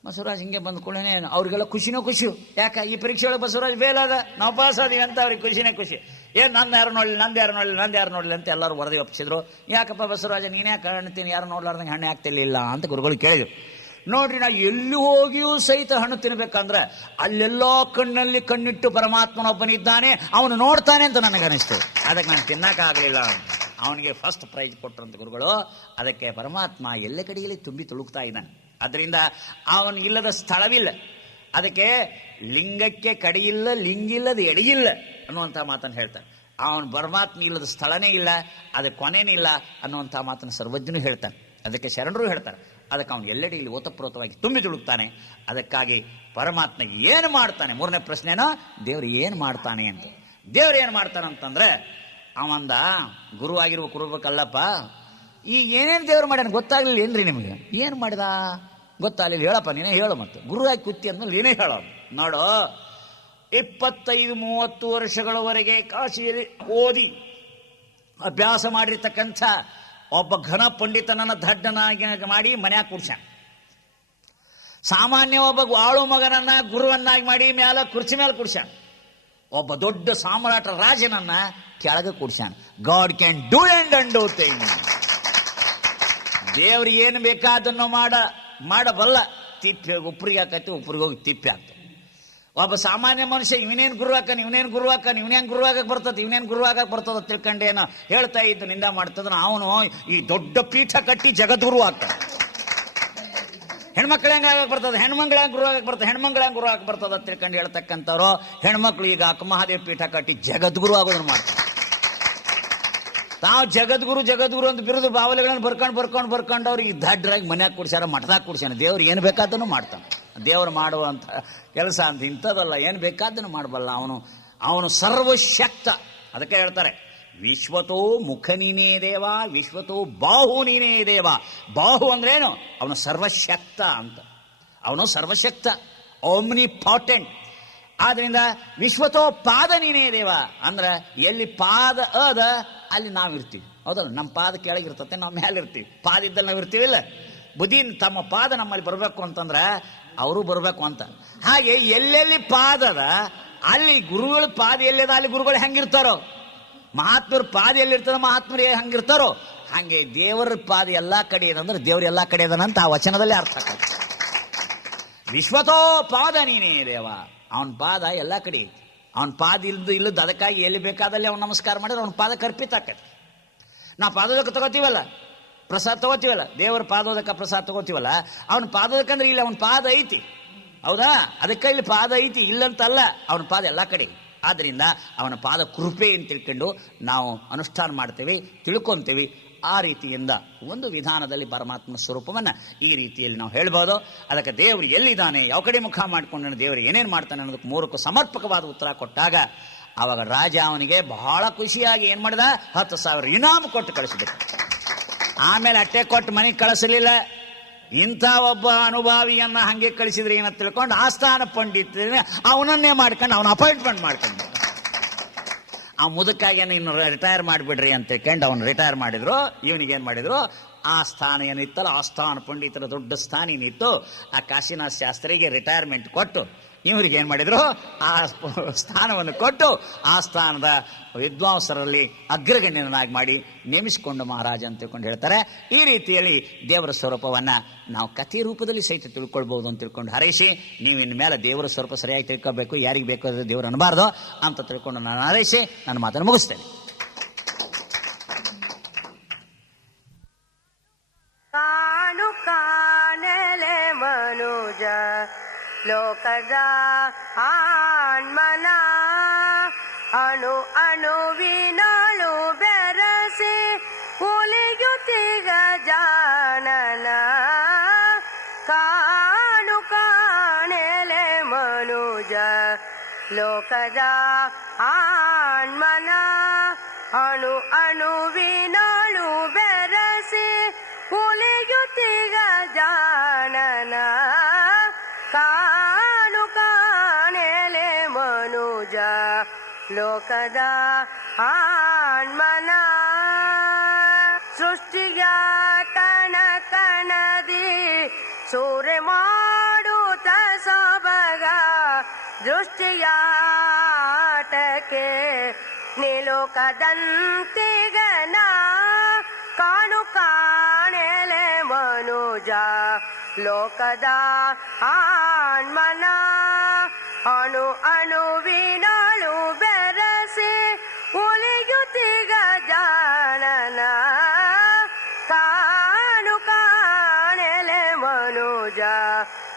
ಬಸವರಾಜ್ ಹಿಂಗೆ ಬಂದ ಕೂಡಲೇ ಅವ್ರಿಗೆಲ್ಲ ಖುಷಿನೋ ಖುಷಿ. ಯಾಕೆ, ಈ ಪರೀಕ್ಷೆ ಒಳಗೆ ಬಸವರಾಜ್ ಫೇಲ್ ಆದ. ನಾವು ಪಾಸ್ ಆದೀವಿ ಅಂತ ಅವ್ರಿಗೆ ಖುಷಿನೇ ಖುಷಿ. ಏನ್ ನನ್ನ ಯಾರು ನೋಡಲಿ, ನಂದು ಯಾರು ನೋಡಲಿ, ನಂದು ಯಾರು ನೋಡಲಿ ಅಂತ ಎಲ್ಲರೂ ವರದಿ ಒಪ್ಪಿಸಿದ್ರು. ಯಾಕಪ್ಪ ಬಸವರಾಜ, ನೀನೇ ಕಾಣ್ತೀನಿ ಯಾರು ನೋಡ್ಲಾರ್ದಂಗೆ ಹಣ್ಣು ಆಗ್ತಿರ್ಲಿಲ್ಲ ಅಂತ ಗುರುಗಳು ಕೇಳಿದ್ರು. ನೋಡ್ರಿ, ನಾ ಎಲ್ಲಿ ಹೋಗಿಯೂ ಸಹಿತ ಹಣ್ಣು ತಿನ್ಬೇಕಂದ್ರೆ ಅಲ್ಲೆಲ್ಲೋ ಕಣ್ಣಲ್ಲಿ ಕಣ್ಣಿಟ್ಟು ಪರಮಾತ್ಮನೊಬ್ಬನಿದ್ದಾನೆ ಅವನು ನೋಡ್ತಾನೆ ಅಂತ ನನಗನಿಸ್ತು ಅದಕ್ಕೆ ನಾನು ತಿನ್ನಕ್ಕಾಗಲಿಲ್ಲ. ಅವನಿಗೆ ಫಸ್ಟ್ ಪ್ರೈಜ್ ಕೊಟ್ಟರಂತ ಗುರುಗಳು. ಅದಕ್ಕೆ ಪರಮಾತ್ಮ ಎಲ್ಲ ಕಡೆಯಲ್ಲಿ ತುಂಬಿ ತುಳುಕ್ತಾ ಇದ್ದಾನೆ. ಅದರಿಂದ ಅವನು ಇಲ್ಲದ ಸ್ಥಳವಿಲ್ಲ. ಅದಕ್ಕೆ ಲಿಂಗಕ್ಕೆ ಕಡಿಯಿಲ್ಲ, ಲಿಂಗಿಲ್ಲದ ಎಡೆಯಿಲ್ಲ. ಅನ್ನುವಂಥ ಮಾತನ್ನು ಹೇಳ್ತಾನೆ. ಅವನು ಪರಮಾತ್ಮ ಇಲ್ಲದ ಸ್ಥಳನೇ ಇಲ್ಲ ಅದಕ್ಕೆ ಕೊನೆನೇ ಇಲ್ಲ ಅನ್ನುವಂಥ ಮಾತನ್ನು ಸರ್ವಜ್ಞನು ಹೇಳ್ತಾನೆ. ಅದಕ್ಕೆ ಶರಣರು ಹೇಳ್ತಾರೆ. ಅದಕ್ಕೆ ಅವನು ಎಲ್ಲೆಡೆಯಲ್ಲಿ ಓತಪ್ರೋತವಾಗಿ ತುಂಬಿ ತುಳುಕ್ತಾನೆ. ಅದಕ್ಕಾಗಿ ಪರಮಾತ್ಮ ಏನು ಮಾಡ್ತಾನೆ? ಮೂರನೇ ಪ್ರಶ್ನೆನೋ? ದೇವರು ಏನು ಮಾಡ್ತಾನೆ ಅಂತ. ದೇವ್ರು ಏನು ಮಾಡ್ತಾನೆ ಅಂತಂದ್ರೆ, ಅವಂದ ಗುರು ಆಗಿರುವ ಕುರುಬೇಕಲ್ಲಪ್ಪ, ಈ ಏನೇನು ದೇವ್ರು ಮಾಡ್ಯಾನ ಗೊತ್ತಾಗ್ಲಿಲ್ಲ ಏನ್ರಿ ನಿಮಗೆ? ಏನು ಮಾಡಿದ? ಗೊತ್ತಾಗಲಿಲ್ಲ. ಹೇಳಪ್ಪ, ನೀನೇ ಹೇಳು ಮತ್ತೆ. ಗುರುವಾಗಿ ಕುತ್ತಿ ಅಂದ್ಮೇಲೆ ನೀನೇ ಹೇಳೋ. ನೋಡು ಇಪ್ಪತ್ತೈದು, ಮೂವತ್ತು ವರ್ಷಗಳವರೆಗೆ ಕಾಶಿಯಲ್ಲಿ ಓದಿ ಅಭ್ಯಾಸ ಮಾಡಿರ್ತಕ್ಕಂಥ ಒಬ್ಬ ಘನ ಪಂಡಿತನನ್ನ ದಡ್ಡನಾಗಿ ಮಾಡಿ ಮನ್ಯಾಗ ಕೂರ್ಸ್ಯಾನ. ಸಾಮಾನ್ಯ ಒಬ್ಬ ಆಳು ಮಗನನ್ನ ಗುರುವನ್ನಾಗಿ ಮಾಡಿ ಮ್ಯಾಲ ಕುರ್ಚಿ ಮೇಲೆ ಕೂರ್ಸ್ಯಾನ. ಒಬ್ಬ ದೊಡ್ಡ ಸಾಮ್ರಾಟ ರಾಜನನ್ನ ಕೆಳಗೆ ಕೂಡ್ಸ್ಯಾನ God can do and and do thing ದೇವ್ರಿಗೆ ಏನು ಬೇಕಾದನ್ನು ಮಾಡ, ಮಾಡಬಲ್ಲ, ತಿಪ್ಪೆ ಉಪ್ರಿಗೆ ಹಾಕೈತಿ, ಉಪ್ರಿಗೆ ಹೋಗಿ ತಿಪ್ಪೆ ಆಗ್ತದೆ ಒಬ್ಬ ಸಾಮಾನ್ಯ ಮನುಷ್ಯ, ಇವನೇನು ಗುರು ಹಾಕನ್ ಇವನೇನು ಗುರು ಹಾಕನ್ ಇವನೇನು ಗುರು ಆಗಕ್ಕೆ ಬರ್ತದೆ ಇವನೇನು ಗುರು ಆಗಕ್ಕೆ ಬರ್ತದ ತಿಳ್ಕೊಂಡೇನೋ ಹೇಳ್ತಾ ಇದ್ದು ನಿಂದ ಮಾಡ್ತದ್ರೆ ಅವನು ಈ ದೊಡ್ಡ ಪೀಠ ಕಟ್ಟಿ ಜಗದ್ಗುರು ಆಗ್ತಾನೆ. ಹೆಣ್ಮಕ್ಳು ಹೆಂಗೆ ಆಗಕ್ಕೆ ಬರ್ತದೆ? ಹೆಣ್ಮಂಗಳ ಗುರು ಆಗಕ್ಕೆ ಬರ್ತದೆ? ಹೆಣ್ಮಂಗಳ ಗುರು ಆಗಕ್ಕೆ ಬರ್ತದೆ ತಿಳ್ಕೊಂಡು ಹೇಳ್ತಕ್ಕಂಥವ್ರು, ಹೆಣ್ಮಕ್ಳು ಈಗ ಅಕ್ಕಮಹಾದೇವ್ ಪೀಠ ಕಟ್ಟಿ ಜಗದ್ಗುರು ಆಗೋದನ್ನು ಮಾಡ್ತಾರೆ. ತಾವು ಜಗದ್ಗುರು ಜಗದ್ಗುರು ಅಂತ ಬಿರುದು ಬಾವಲಿಗಳನ್ನು ಬರ್ಕೊಂಡು ಬರ್ಕೊಂಡು ಬರ್ಕೊಂಡು ಅವ್ರಿಗೆ ದಡ್ಡರಾಗಿ ಮನ್ಯಾಗ ಕುಡ್ಸ್ಯಾರ, ಮಠದಾಗ ಕುಡ್ಸ್ಯಾನ, ದೇವ್ರು ಏನು ಬೇಕಾದನ್ನು ಮಾಡ್ತಾನೆ. ದೇವ್ರು ಮಾಡುವಂಥ ಕೆಲಸ ಅಂತ ಇಂಥದ್ದಲ್ಲ, ಏನು ಬೇಕಾದನ್ನು ಮಾಡಬಲ್ಲ. ಅವನು ಅವನು ಸರ್ವಶಕ್ತ. ಅದಕ್ಕೆ ಹೇಳ್ತಾರೆ, ವಿಶ್ವತೋ ಮುಖ ನೀನೇ ದೇವ, ವಿಶ್ವತೋ ಬಾಹು ನೀನೇ ದೇವ. ಬಾಹು ಅಂದ್ರೇನು? ಅವನು ಸರ್ವಶಕ್ತ ಅಂತ. ಅವನು ಸರ್ವಶಕ್ತ ಓಮ್ನಿ ಪಾಟೆಂಟ್ ಆದ್ದರಿಂದ ವಿಶ್ವತೋ ಪಾದ ನೀನೇ ದೇವ. ಅಂದ್ರೆ ಎಲ್ಲಿ ಪಾದ ಅದ, ಅಲ್ಲಿ ನಾವು ಇರ್ತೀವಿ ಹೌದಲ್ಲ? ನಮ್ಮ ಪಾದ ಕೆಳಗಿರ್ತತೆ, ನಾವು ಮೇಲೆ ಇರ್ತೀವಿ ಪಾದ ಇದ್ದಲ್ಲಿ ನಾವು ಇರ್ತೀವಿಲ್ಲ ಬುದ್ಧಿ, ತಮ್ಮ ಪಾದ ನಮ್ಮಲ್ಲಿ ಬರಬೇಕು ಅಂತಂದ್ರೆ ಅವರು ಬರಬೇಕು ಅಂತ. ಹಾಗೆ ಎಲ್ಲೆಲ್ಲಿ ಪಾದದ ಅಲ್ಲಿ ಗುರುಗಳ ಪಾದ ಎಲ್ಲಿದ, ಅಲ್ಲಿ ಗುರುಗಳು ಹೆಂಗಿರ್ತಾರೋ. ಮಹಾತ್ಮರ ಪಾದ ಎಲ್ಲಿರ್ತದ ಮಹಾತ್ಮರು ಹಂಗಿರ್ತಾರೋ, ಹಾಗೆ ದೇವರ ಪಾದ ಎಲ್ಲ ಕಡೆ ಇದಂದ್ರೆ ದೇವ್ರ ಎಲ್ಲ ಕಡೆ ಅಂತ ಆ ವಚನದಲ್ಲಿ ಅರ್ಥ ಆಗ್ತದೆ. ವಿಶ್ವತೋ ಪಾದ ನೀನೇ ದೇವ. ಅವನ ಪಾದ ಎಲ್ಲ ಕಡೆ ಐತಿ. ಅವನ ಪಾದ ಇಲ್ದು ಇಲ್ಲದ, ಅದಕ್ಕಾಗಿ ಎಲ್ಲಿ ಬೇಕಾದಲ್ಲಿ ಅವನು ನಮಸ್ಕಾರ ಮಾಡಿದ್ರೆ ಅವನ ಪಾದ ಕರ್ಪಿತ ಆಕೈತಿ ನಾ ಪಾದೋದಕ್ಕೆ ತಗೋತೀವಲ್ಲ? ಪ್ರಸಾದ ತಗೋತೀವಲ್ಲ? ದೇವರ ಪಾದೋದಕ ಪ್ರಸಾದ ತಗೋತೀವಲ್ಲ? ಅವನ ಪಾದೋದಕ್ಕಂದ್ರೆ ಇಲ್ಲಿ, ಅವನ ಪಾದ ಐತಿ. ಹೌದಾ? ಅದಕ್ಕೆ ಇಲ್ಲಿ ಪಾದ ಐತಿ, ಇಲ್ಲಂತಲ್ಲ, ಅವನ ಪಾದ ಎಲ್ಲ ಕಡೆ. ಆದ್ದರಿಂದ ಅವನ ಪಾದ ಕೃಪೆ ಅಂತ ತಿಳ್ಕೊಂಡು ನಾವು ಅನುಷ್ಠಾನ ಮಾಡ್ತೇವೆ, ತಿಳ್ಕೊತೀವಿ. ಆ ರೀತಿಯಿಂದ ಒಂದು ವಿಧಾನದಲ್ಲಿ ಪರಮಾತ್ಮ ಸ್ವರೂಪವನ್ನ ಈ ರೀತಿಯಲ್ಲಿ ನಾವು ಹೇಳ್ಬೋದು. ಅದಕ್ಕೆ ದೇವರು ಎಲ್ಲಿದ್ದಾನೆ, ಯಾವ ಕಡೆ ಮುಖ ಮಾಡ್ಕೊಂಡು ದೇವರು ಏನೇನು ಮಾಡ್ತಾನೆ ಅನ್ನೋದಕ್ಕೆ ಮೂರಕ್ಕೂ ಸಮರ್ಪಕವಾದ ಉತ್ತರ ಕೊಟ್ಟಾಗ ಆವಾಗ ರಾಜ ಅವನಿಗೆ ಬಹಳ ಖುಷಿಯಾಗಿ ಏನು ಮಾಡಿದ? ಹತ್ತು ಸಾವಿರ ಇನಾಮ್ ಕೊಟ್ಟು ಕಳಿಸಿದ್ರು ಆಮೇಲೆ ಅಟ್ಟೆ ಕೊಟ್ಟು ಮನೆಗೆ ಕಳಿಸಲಿಲ್ಲ. ಇಂಥ ಒಬ್ಬ ಅನುಭಾವಿಯನ್ನು ಹಂಗೆ ಕಳಿಸಿದ್ರೆ ಏನಂತ ತಿಳ್ಕೊಂಡು ಆಸ್ಥಾನ ಪಂಡಿತ ಅವನನ್ನೇ ಮಾಡ್ಕೊಂಡು ಅವನ ಅಪಾಯಿಂಟ್ಮೆಂಟ್ ಮಾಡ್ಕೊಂಡು. ಆ ಮುದಕ್ಕಾಗಿ ಇನ್ನು ರಿಟೈರ್ ಮಾಡಿಬಿಡ್ರಿ ಅಂತ ತಿಳ್ಕೊಂಡು ಅವನು ರಿಟೈರ್ ಮಾಡಿದ್ರು. ಇವನಿಗೆ ಏನು ಮಾಡಿದ್ರು? ಆ ಸ್ಥಾನ ಏನಿತ್ತಲ್ಲ ಆ ಸ್ಥಾನ ಪಂಡಿತರ ದೊಡ್ಡ ಸ್ಥಾನ ಏನಿತ್ತು ಆ ಕಾಶಿನಾಥ್ ಶಾಸ್ತ್ರಿಗೆ ರಿಟೈರ್ಮೆಂಟ್ ಕೊಟ್ಟು ಇವರಿಗೆ ಏನು ಮಾಡಿದರು? ಆ ಸ್ಥಾನವನ್ನು ಕೊಟ್ಟು ಆ ಸ್ಥಾನದ ವಿದ್ವಾಂಸರಲ್ಲಿ ಅಗ್ರಗಣ್ಯನಾಗಿ ಮಾಡಿ ನೇಮಿಸಿಕೊಂಡು ಮಹಾರಾಜ ಅಂತ ತಿಳ್ಕೊಂಡು ಹೇಳ್ತಾರೆ. ಈ ರೀತಿಯಲ್ಲಿ ದೇವರ ಸ್ವರೂಪವನ್ನು ನಾವು ಕಥೆ ರೂಪದಲ್ಲಿ ಸಹಿತ ತಿಳ್ಕೊಳ್ಬೋದು ಅಂತ ತಿಳ್ಕೊಂಡು ಹರೈಸಿ, ನೀವು ಇನ್ನು ಮೇಲೆ ದೇವರ ಸ್ವರೂಪ ಸರಿಯಾಗಿ ತಿಳ್ಕೊಬೇಕು ಯಾರಿಗೆ ಬೇಕು ಅದು ದೇವರು ಅನ್ನಬಾರ್ದು ಅಂತ ತಿಳ್ಕೊಂಡು ನಾನು ಹರೈಸಿ, ನನ್ನ ಮಾತನ್ನು ಮುಗಿಸ್ತೇನೆ. ಲೋಕದ ಆನ್ಮನ ಅಣು ಅಣುವಿನಳು ಬೆರಸಿ ಉಲಿಯುತ್ತಿಗ ಜಾನನ ಕಾಣು ಕಾಣಲೆ ಮನುಜ ಲೋಕದ ಆನ್ಮನ ಅಣು ಅಣುವಿನಳು ಲೋಕದ ಆನ್ಮನ ಸೃಷ್ಟಿಯ ಕಣ ಕಣದಿ ಸೂರ್ಯ ಮಾಡುತ್ತ ಸೊಬಗ ದೃಷ್ಟಿಯಾಟಕ್ಕೆ ನಿಲೋಕದಂತಿಗನ ಕಾಣು ಕಾಣೆಲೆ ಮನುಜ ಲೋಕದ ಆನ್ಮನ ಅಣು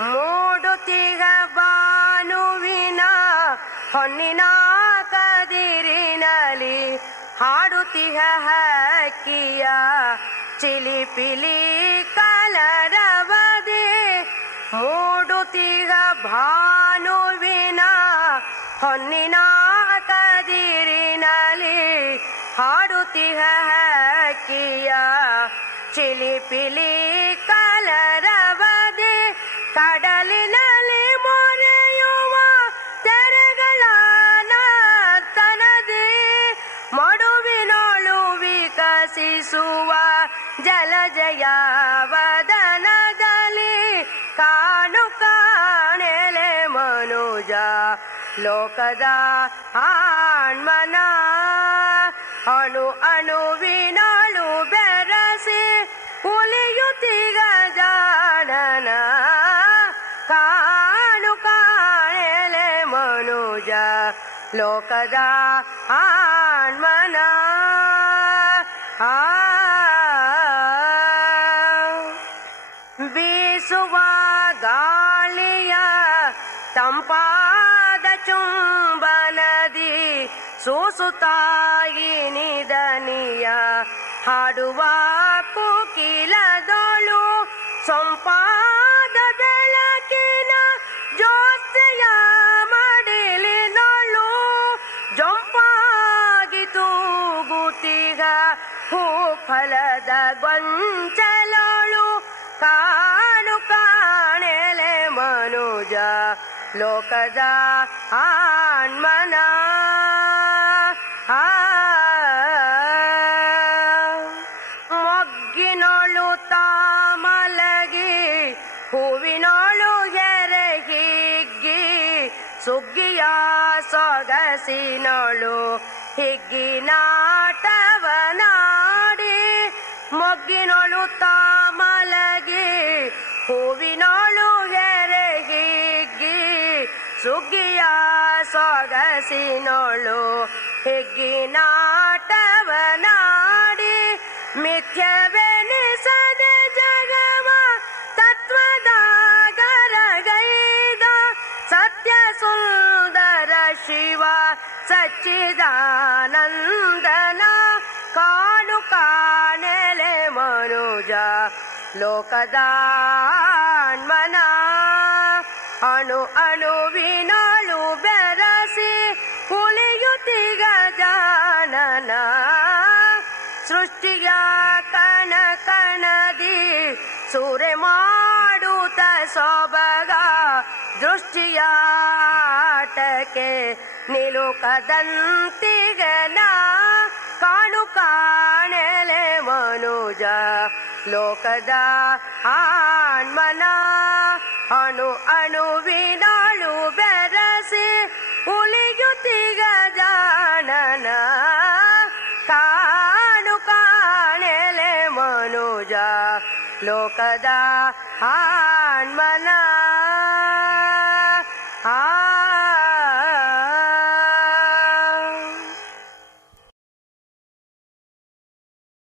ಮೂಡುತಿಗ ಬಾನುವಿನ ಹೊನ್ನಿನ ಕದಿರಿನಲಿ ಹಾಡುತಿಹ ಚಿಲಿಪಿಲಿ ಕಲರವದೆ. ಮೂಡುತಿಗ ಭಾನುವಿನ ಚಿಲಿಪಿಲಿ ಕಲರವದೆ ಕಡಲಿನಲ್ಲಿ ಮೊರೆಯುವ ತೆರೆಗಳ ತನದಿ ಮಡುವಿನೋಳು ವಿಕಸಿಸುವ ಜಲಜಯ ವದನದಲ್ಲಿ ಕಾಣು ಕಾಣೆಲೆ ಮನುಜ ಲೋಕದ ಆಣ್ಮನ ಅಣು ಅಣುವಿನಳು कदा हा विसुवा गालिया तम्पादचुबन सुसुता ಲೋಕದ ಆನ್ಮನ. ಮೊಗ್ಗಿನೋಳು ತಾಮಲಗಿ ಹೂವಿನೊಳು ಎರಗಿಗ್ಗಿ ಸುಗ್ಗಿಯ ಸೊಗಸಿನೊಳು ಹಿಗ್ಗಿನಾಟವನಾಡಿ ಸೊಗಸಿನೊಳು ಹಿಗ್ಗಿನಾಟವನಾಡಿ ಮಿಥ್ಯವೆನಿಸದೆ ಜಗವ ತತ್ವದ ಗರಗೈದ ಸತ್ಯ ಸುಂದರ ಶಿವ ಸಚ್ಚಿದಾನಂದನ ಕಾಣು ಕಾಣೆಲೆ ಮನುಜ ಲೋಕದಾನ್ಮನ ಅಣು ಅಣುವಿನಳು ನಿಲುಕದಂತಿಗನ ಕಾಣು ಕಾಣಲೆ ಮನುಜ. ಲೋಕದ ಆನ್ಮನ ಅಣು ಅಣುವಿನಳು